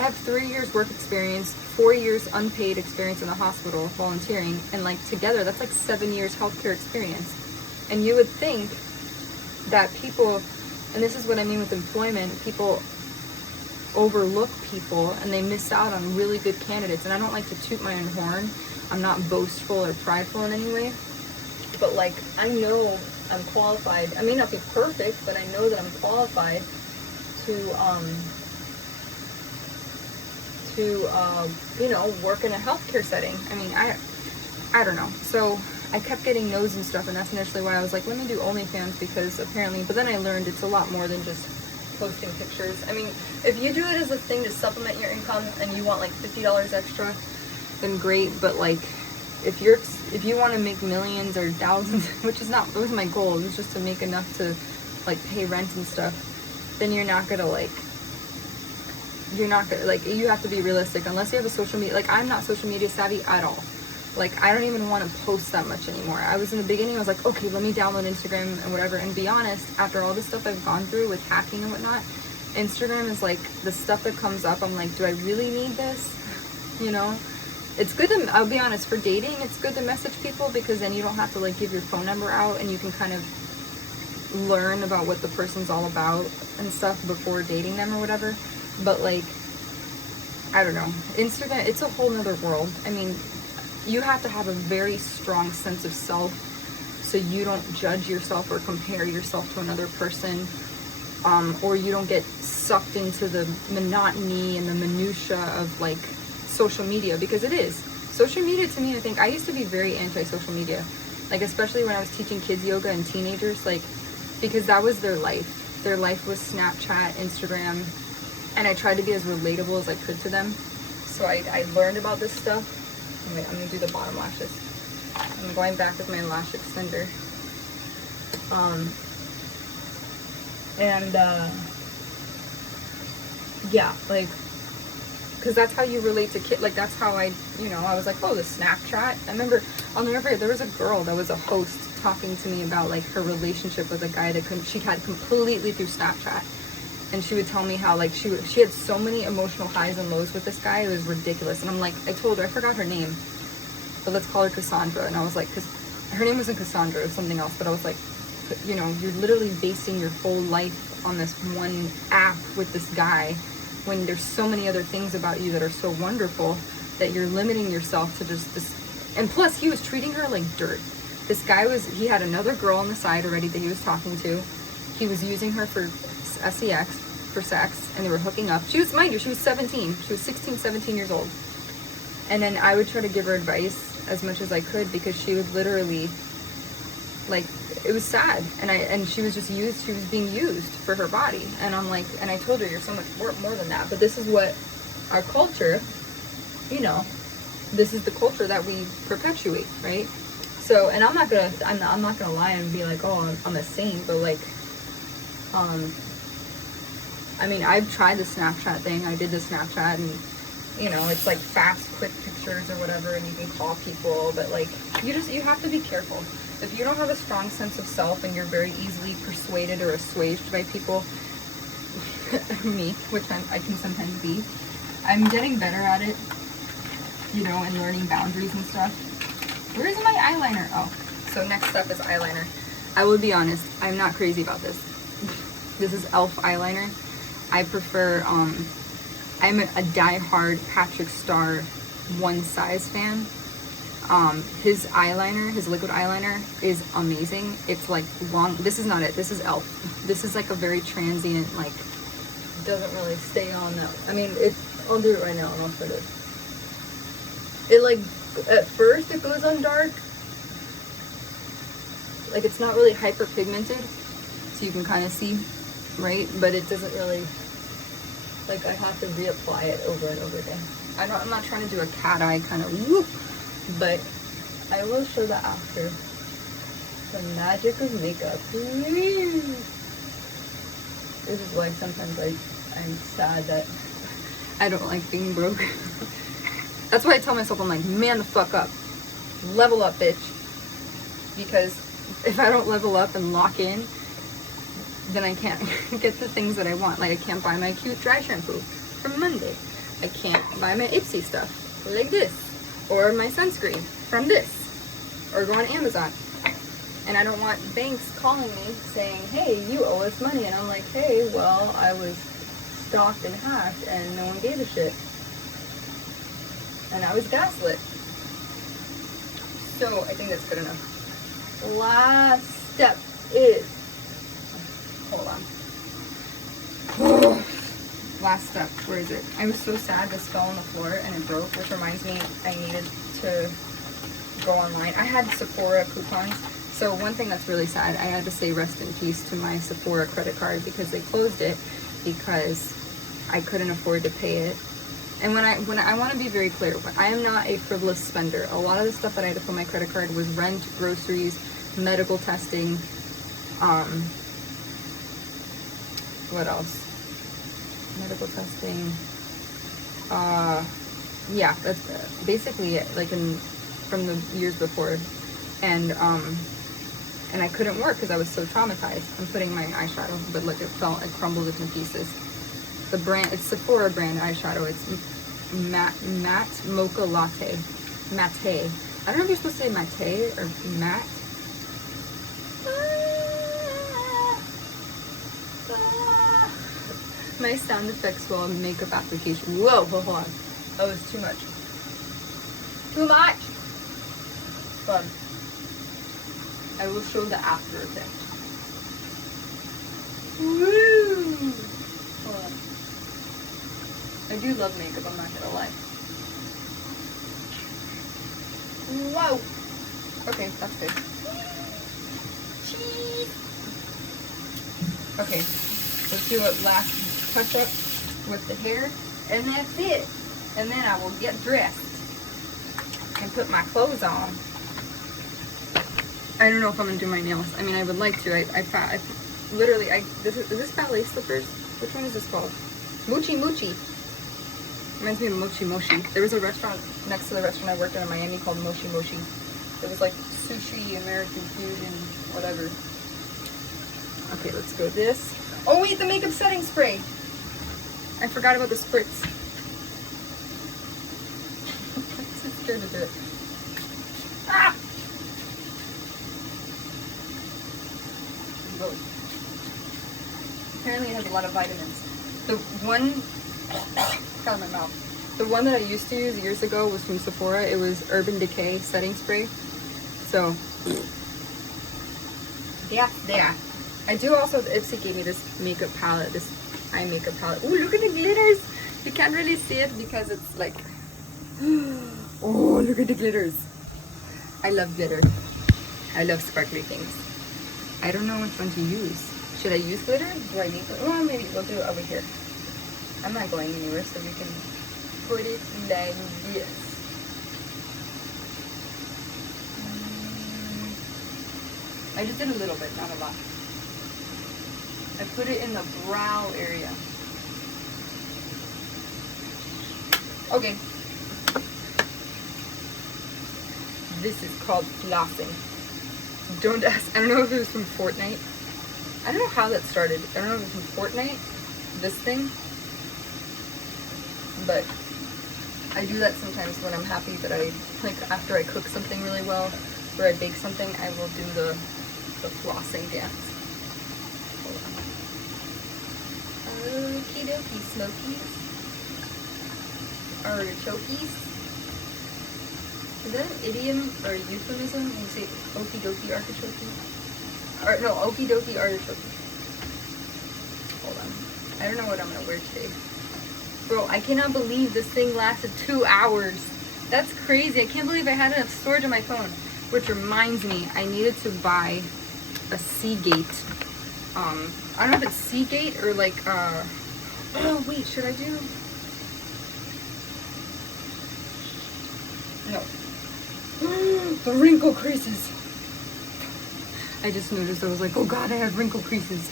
have 3 years work experience, 4 years unpaid experience in the hospital volunteering, and like together that's like 7 years healthcare experience. And you would think that people, and this is what I mean with employment, people overlook people and they miss out on really good candidates. And I don't like to toot my own horn. I'm not boastful or prideful in any way. But like, I know I'm qualified. I may not be perfect, but I know that I'm qualified to you know, work in a healthcare setting. I mean, I don't know. So I kept getting no's and stuff, and that's initially why I was like, let me do OnlyFans, because apparently, but then I learned it's a lot more than just posting pictures. I mean, if you do it as a thing to supplement your income and you want like $50 extra, then great. But like, if you want to make millions or thousands, which was my goal, it was just to make enough to like pay rent and stuff, then you have to be realistic. Unless you have a social media, like, I'm not social media savvy at all. Like, I don't even want to post that much anymore. I was in the beginning, I was like, okay, let me download Instagram and whatever. And be honest, after all the stuff I've gone through with hacking and whatnot, Instagram is like the stuff that comes up. I'm like, do I really need this? You know, it's good to, I'll be honest, for dating, it's good to message people because then you don't have to like give your phone number out and you can kind of learn about what the person's all about and stuff before dating them or whatever. But like, I don't know, Instagram, it's a whole nother world. I mean, you have to have a very strong sense of self so you don't judge yourself or compare yourself to another person, or you don't get sucked into the monotony and the minutia of like social media, because it is. Social media to me, I think, I used to be very anti-social media, like especially when I was teaching kids yoga and teenagers, like, because that was their life. Their life was Snapchat, Instagram, and I tried to be as relatable as I could to them. So I learned about this stuff. Wait, I'm gonna do the bottom lashes. I'm going back with my lash extender. Yeah, like, because that's how you relate to kids. Like, that's how I was like, oh, the Snapchat. I remember, I'll never forget, there was a girl that was a host talking to me about like her relationship with a guy that she had completely through Snapchat. And she would tell me how like she had so many emotional highs and lows with this guy, it was ridiculous. And I'm like, I told her, I forgot her name, but let's call her Cassandra. And I was like, because her name wasn't Cassandra, it was something else, but I was like, you know, you're literally basing your whole life on this one app with this guy when there's so many other things about you that are so wonderful that you're limiting yourself to just this. And plus, he was treating her like dirt. This guy he had another girl on the side already that he was talking to. He was using her for sex, and they were hooking up. She was, mind you, she was 17. She was 16, 17 years old. And then I would try to give her advice as much as I could because she would literally, like, it was sad. And she was just used, she was being used for her body. And I'm like, and I told her, you're so much more than that. But this is what our culture, you know, this is the culture that we perpetuate, right? So, and I'm not gonna lie and be like, oh, I'm a saint, but like, I mean, I've tried the Snapchat thing. I did the Snapchat, and you know, it's like fast, quick pictures or whatever, and you can call people, but like, you have to be careful. If you don't have a strong sense of self and you're very easily persuaded or assuaged by people, me, which I can sometimes be, I'm getting better at it, you know, and learning boundaries and stuff. Where is my eyeliner? Oh, so next up is eyeliner. I will be honest, I'm not crazy about this. This is e.l.f. eyeliner. I prefer, I'm a die-hard Patrick Star One Size fan. His eyeliner, his liquid eyeliner is amazing. It's like long, this is not it, this is e.l.f. This is like a very transient, like, doesn't really stay on that. I mean, I'll do it right now and I'll put it. It like, at first it goes on dark. Like, it's not really hyper pigmented, so you can kind of see, right? But it doesn't really, like, I have to reapply it over and over again. I'm not trying to do a cat eye kind of whoop, but I will show that after. The magic of makeup. This is why sometimes I'm sad that I don't like being broke. That's why I tell myself, I'm like, man the fuck up. Level up, bitch. Because if I don't level up and lock in, then I can't get the things that I want. Like, I can't buy my cute dry shampoo from Monday. I can't buy my Ipsy stuff like this. Or my sunscreen from this. Or go on Amazon. And I don't want banks calling me saying, hey, you owe us money. And I'm like, hey, well, I was stalked and hacked and no one gave a shit. And I was gaslit. So I think that's good enough. Last step is, hold on. Last step, where is it? I was so sad this fell on the floor and it broke, which reminds me I needed to go online. I had Sephora coupons. So one thing that's really sad, I had to say rest in peace to my Sephora credit card because they closed it because I couldn't afford to pay it. And when I want to be very clear, I am not a frivolous spender. A lot of the stuff that I had to put on my credit card was rent, groceries, medical testing, what else? Medical testing. Yeah, that's basically it. Like, from the years before, and I couldn't work because I was so traumatized. I'm putting my eyeshadow, but look, it crumbled into pieces. The brand, it's Sephora brand eyeshadow. It's matte mocha latte. Matte. I don't know if you're supposed to say matte or matte. My sound effects while makeup application. Whoa, hold on. That was too much. Too much! But I will show the after effect. Woo! Hold on. I do love makeup, I'm not gonna lie. Whoa! Okay, that's good. Cheese! Okay, let's do a last touch up with the hair, and that's it. And then I will get dressed and put my clothes on. I don't know if I'm gonna do my nails. I mean, I would like to. Is this ballet slippers? Which one is this called? Mochi Mochi. Reminds me of Mochi Mochi. There was a restaurant next to the restaurant I worked in Miami called Mochi Mochi. It was like sushi, American fusion, whatever. Okay, let's go this. Oh wait, the makeup setting spray. I forgot about the spritz. I'm too scared to do it. Ah! Whoa. Apparently it has a lot of vitamins. The one, got in my mouth. The one that I used to use years ago was from Sephora. It was Urban Decay setting spray. So, yeah, there. I do also, Ipsy gave me this makeup palette, this eye makeup palette. Ooh, look at the glitters. You can't really see it because it's like, oh, look at the glitters. I love glitter. I love sparkly things. I don't know which one to use. Should I use glitter? Do I need glitter? Well, maybe we'll do it over here. I'm not going anywhere, so we can put it like this. I just did a little bit, not a lot. I put it in the brow area. Okay. This is called flossing. Don't ask. I don't know if it was from Fortnite. I don't know how that started. I don't know if it was from Fortnite, this thing. But I do that sometimes when I'm happy that like after I cook something really well, or I bake something, I will do the flossing dance. Hold on. Okie dokie, smokies. Artichokies. Is that an idiom or a euphemism when you say okie dokie artichoke? Or no, okie dokie artichoke. Hold on. I don't know what I'm gonna wear today. Bro, I cannot believe this thing lasted 2 hours. That's crazy. I can't believe I had enough storage on my phone. Which reminds me, I needed to buy a Seagate. I don't know if it's Seagate or like, oh wait, should I do? No. The wrinkle creases. I just noticed, I was like, oh god, I have wrinkle creases.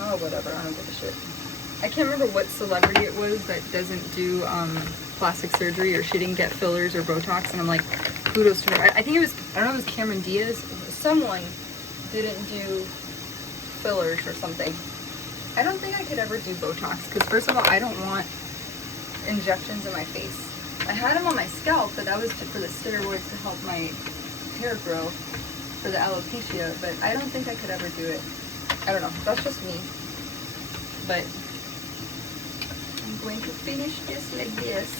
Oh, whatever, I don't give a shit. I can't remember what celebrity it was that doesn't do plastic surgery, or she didn't get fillers or Botox, and I'm like, kudos to her. I think it was, I don't know if it was Cameron Diaz. Someone didn't do fillers or something. I don't think I could ever do Botox, because first of all, I don't want injections in my face. I had them on my scalp, but that was for the steroids to help my hair grow, for the alopecia, but I don't think I could ever do it. I don't know, that's just me. But I'm going to finish this like this.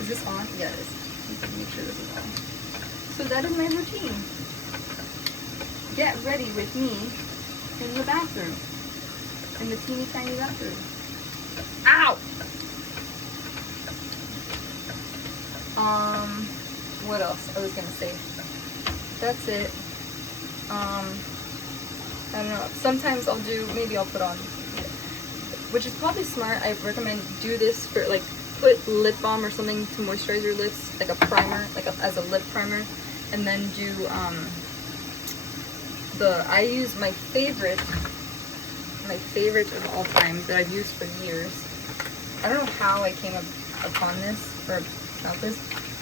Is this on? Yeah, it is. Make sure this is on. So that is my routine. Get ready with me in the bathroom. In the teeny tiny bathroom. Ow! What else I was gonna say? That's it. I don't know. Sometimes I'll do, maybe I'll put on, which is probably smart. I recommend do this for like, put lip balm or something to moisturize your lips, like a primer, like as a lip primer, and then do I use my favorite of all time that I've used for years. I don't know how I came upon this, or smelled this,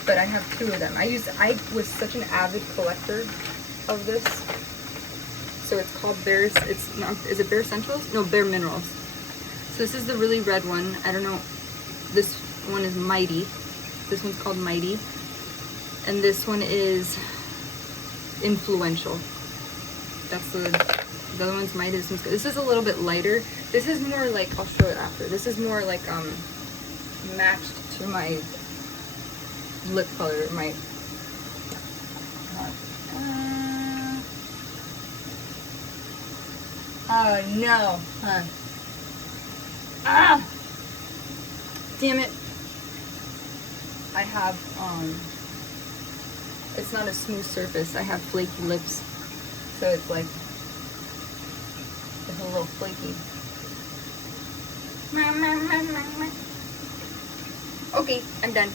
but I have 2 of them. I was such an avid collector of this. So it's called Bears, it's not, is it Bare Essentials? No, Bare Minerals. So this is the really red one. I don't know, this one is Mighty. This one's called Mighty. And this one is Influential. That's the other one's Mighty. This is a little bit lighter. This is more like, I'll show it after. This is more like matched to my lip color, my oh no, damn it. I have it's not a smooth surface. I have flaky lips, so it's like it's a little flaky. Okay, I'm done.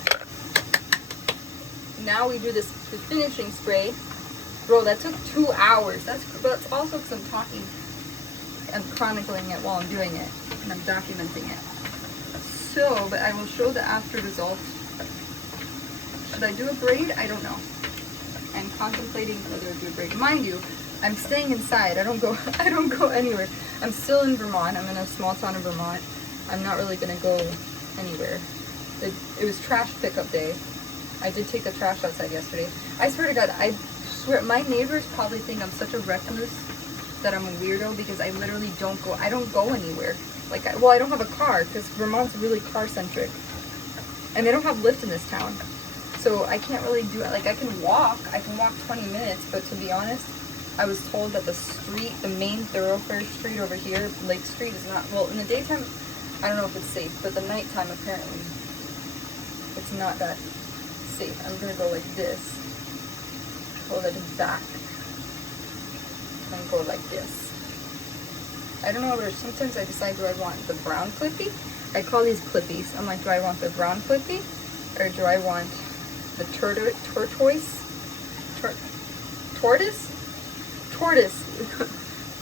Now we do the finishing spray. Bro, that took 2 hours. That's also because I'm talking and chronicling it while I'm doing it, and I'm documenting it. So, but I will show the after result. Should I do a braid? I don't know. I'm contemplating whether to do a braid. Mind you, I'm staying inside. I don't go anywhere. I'm still in Vermont. I'm in a small town in Vermont. I'm not really gonna go anywhere. It was trash pickup day. I did take the trash outside yesterday. I swear to God, I swear, my neighbors probably think I'm such a recluse, that I'm a weirdo, because I literally don't go anywhere. Like, I don't have a car, because Vermont's really car-centric. And they don't have Lyft in this town. So I can't really do it. Like, I can walk 20 minutes, but to be honest, I was told that the main thoroughfare street over here, Lake Street, is not, well, in the daytime, I don't know if it's safe, but the nighttime, apparently, it's not that safe. I'm gonna go like this, hold it back, and go like this. I don't know, where sometimes I decide, do I want the brown clippy? I call these clippies. I'm like, do I want the brown clippy, or do I want the tortoise?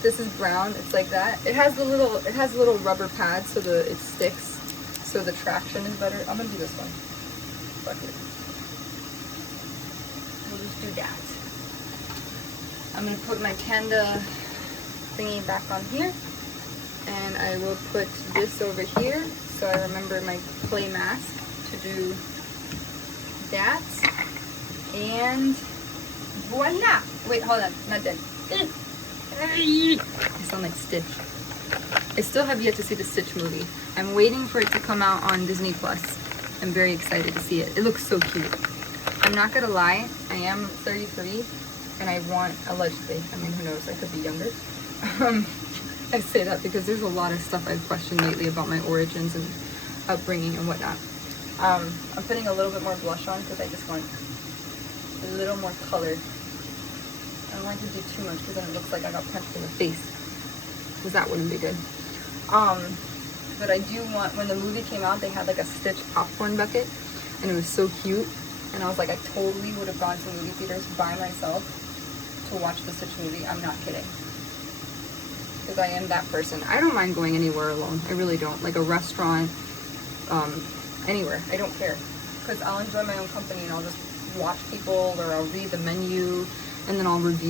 This is brown. It's like that. It has a little rubber pad so it sticks, so the traction is better. I'm gonna do this one. Fuck it. We'll just do that. I'm gonna put my Panda thingy back on here, and I will put this over here so I remember my clay mask to do that. And voila! Wait, hold on, not done. I sound like Stitch. I still have yet to see the Stitch movie. I'm waiting for it to come out on Disney Plus. I'm very excited to see it. It looks so cute. I'm not gonna lie, I am 33, and I want, allegedly, I mean, who knows, I could be younger. I say that because there's a lot of stuff I've questioned lately about my origins and upbringing and whatnot. I'm putting a little bit more blush on because I just want a little more color. I don't like to do too much because then it looks like I got punched in the face, because that wouldn't be good. But I do want, when the movie came out, they had like a Stitch popcorn bucket, and it was so cute, and I was like, I totally would have gone to movie theaters by myself to watch the Stitch movie. I'm not kidding, because I am that person. I don't mind going anywhere alone. I really don't. Like a restaurant, anywhere. I don't care, because I'll enjoy my own company, and I'll just watch people, or I'll read the menu, and then I'll review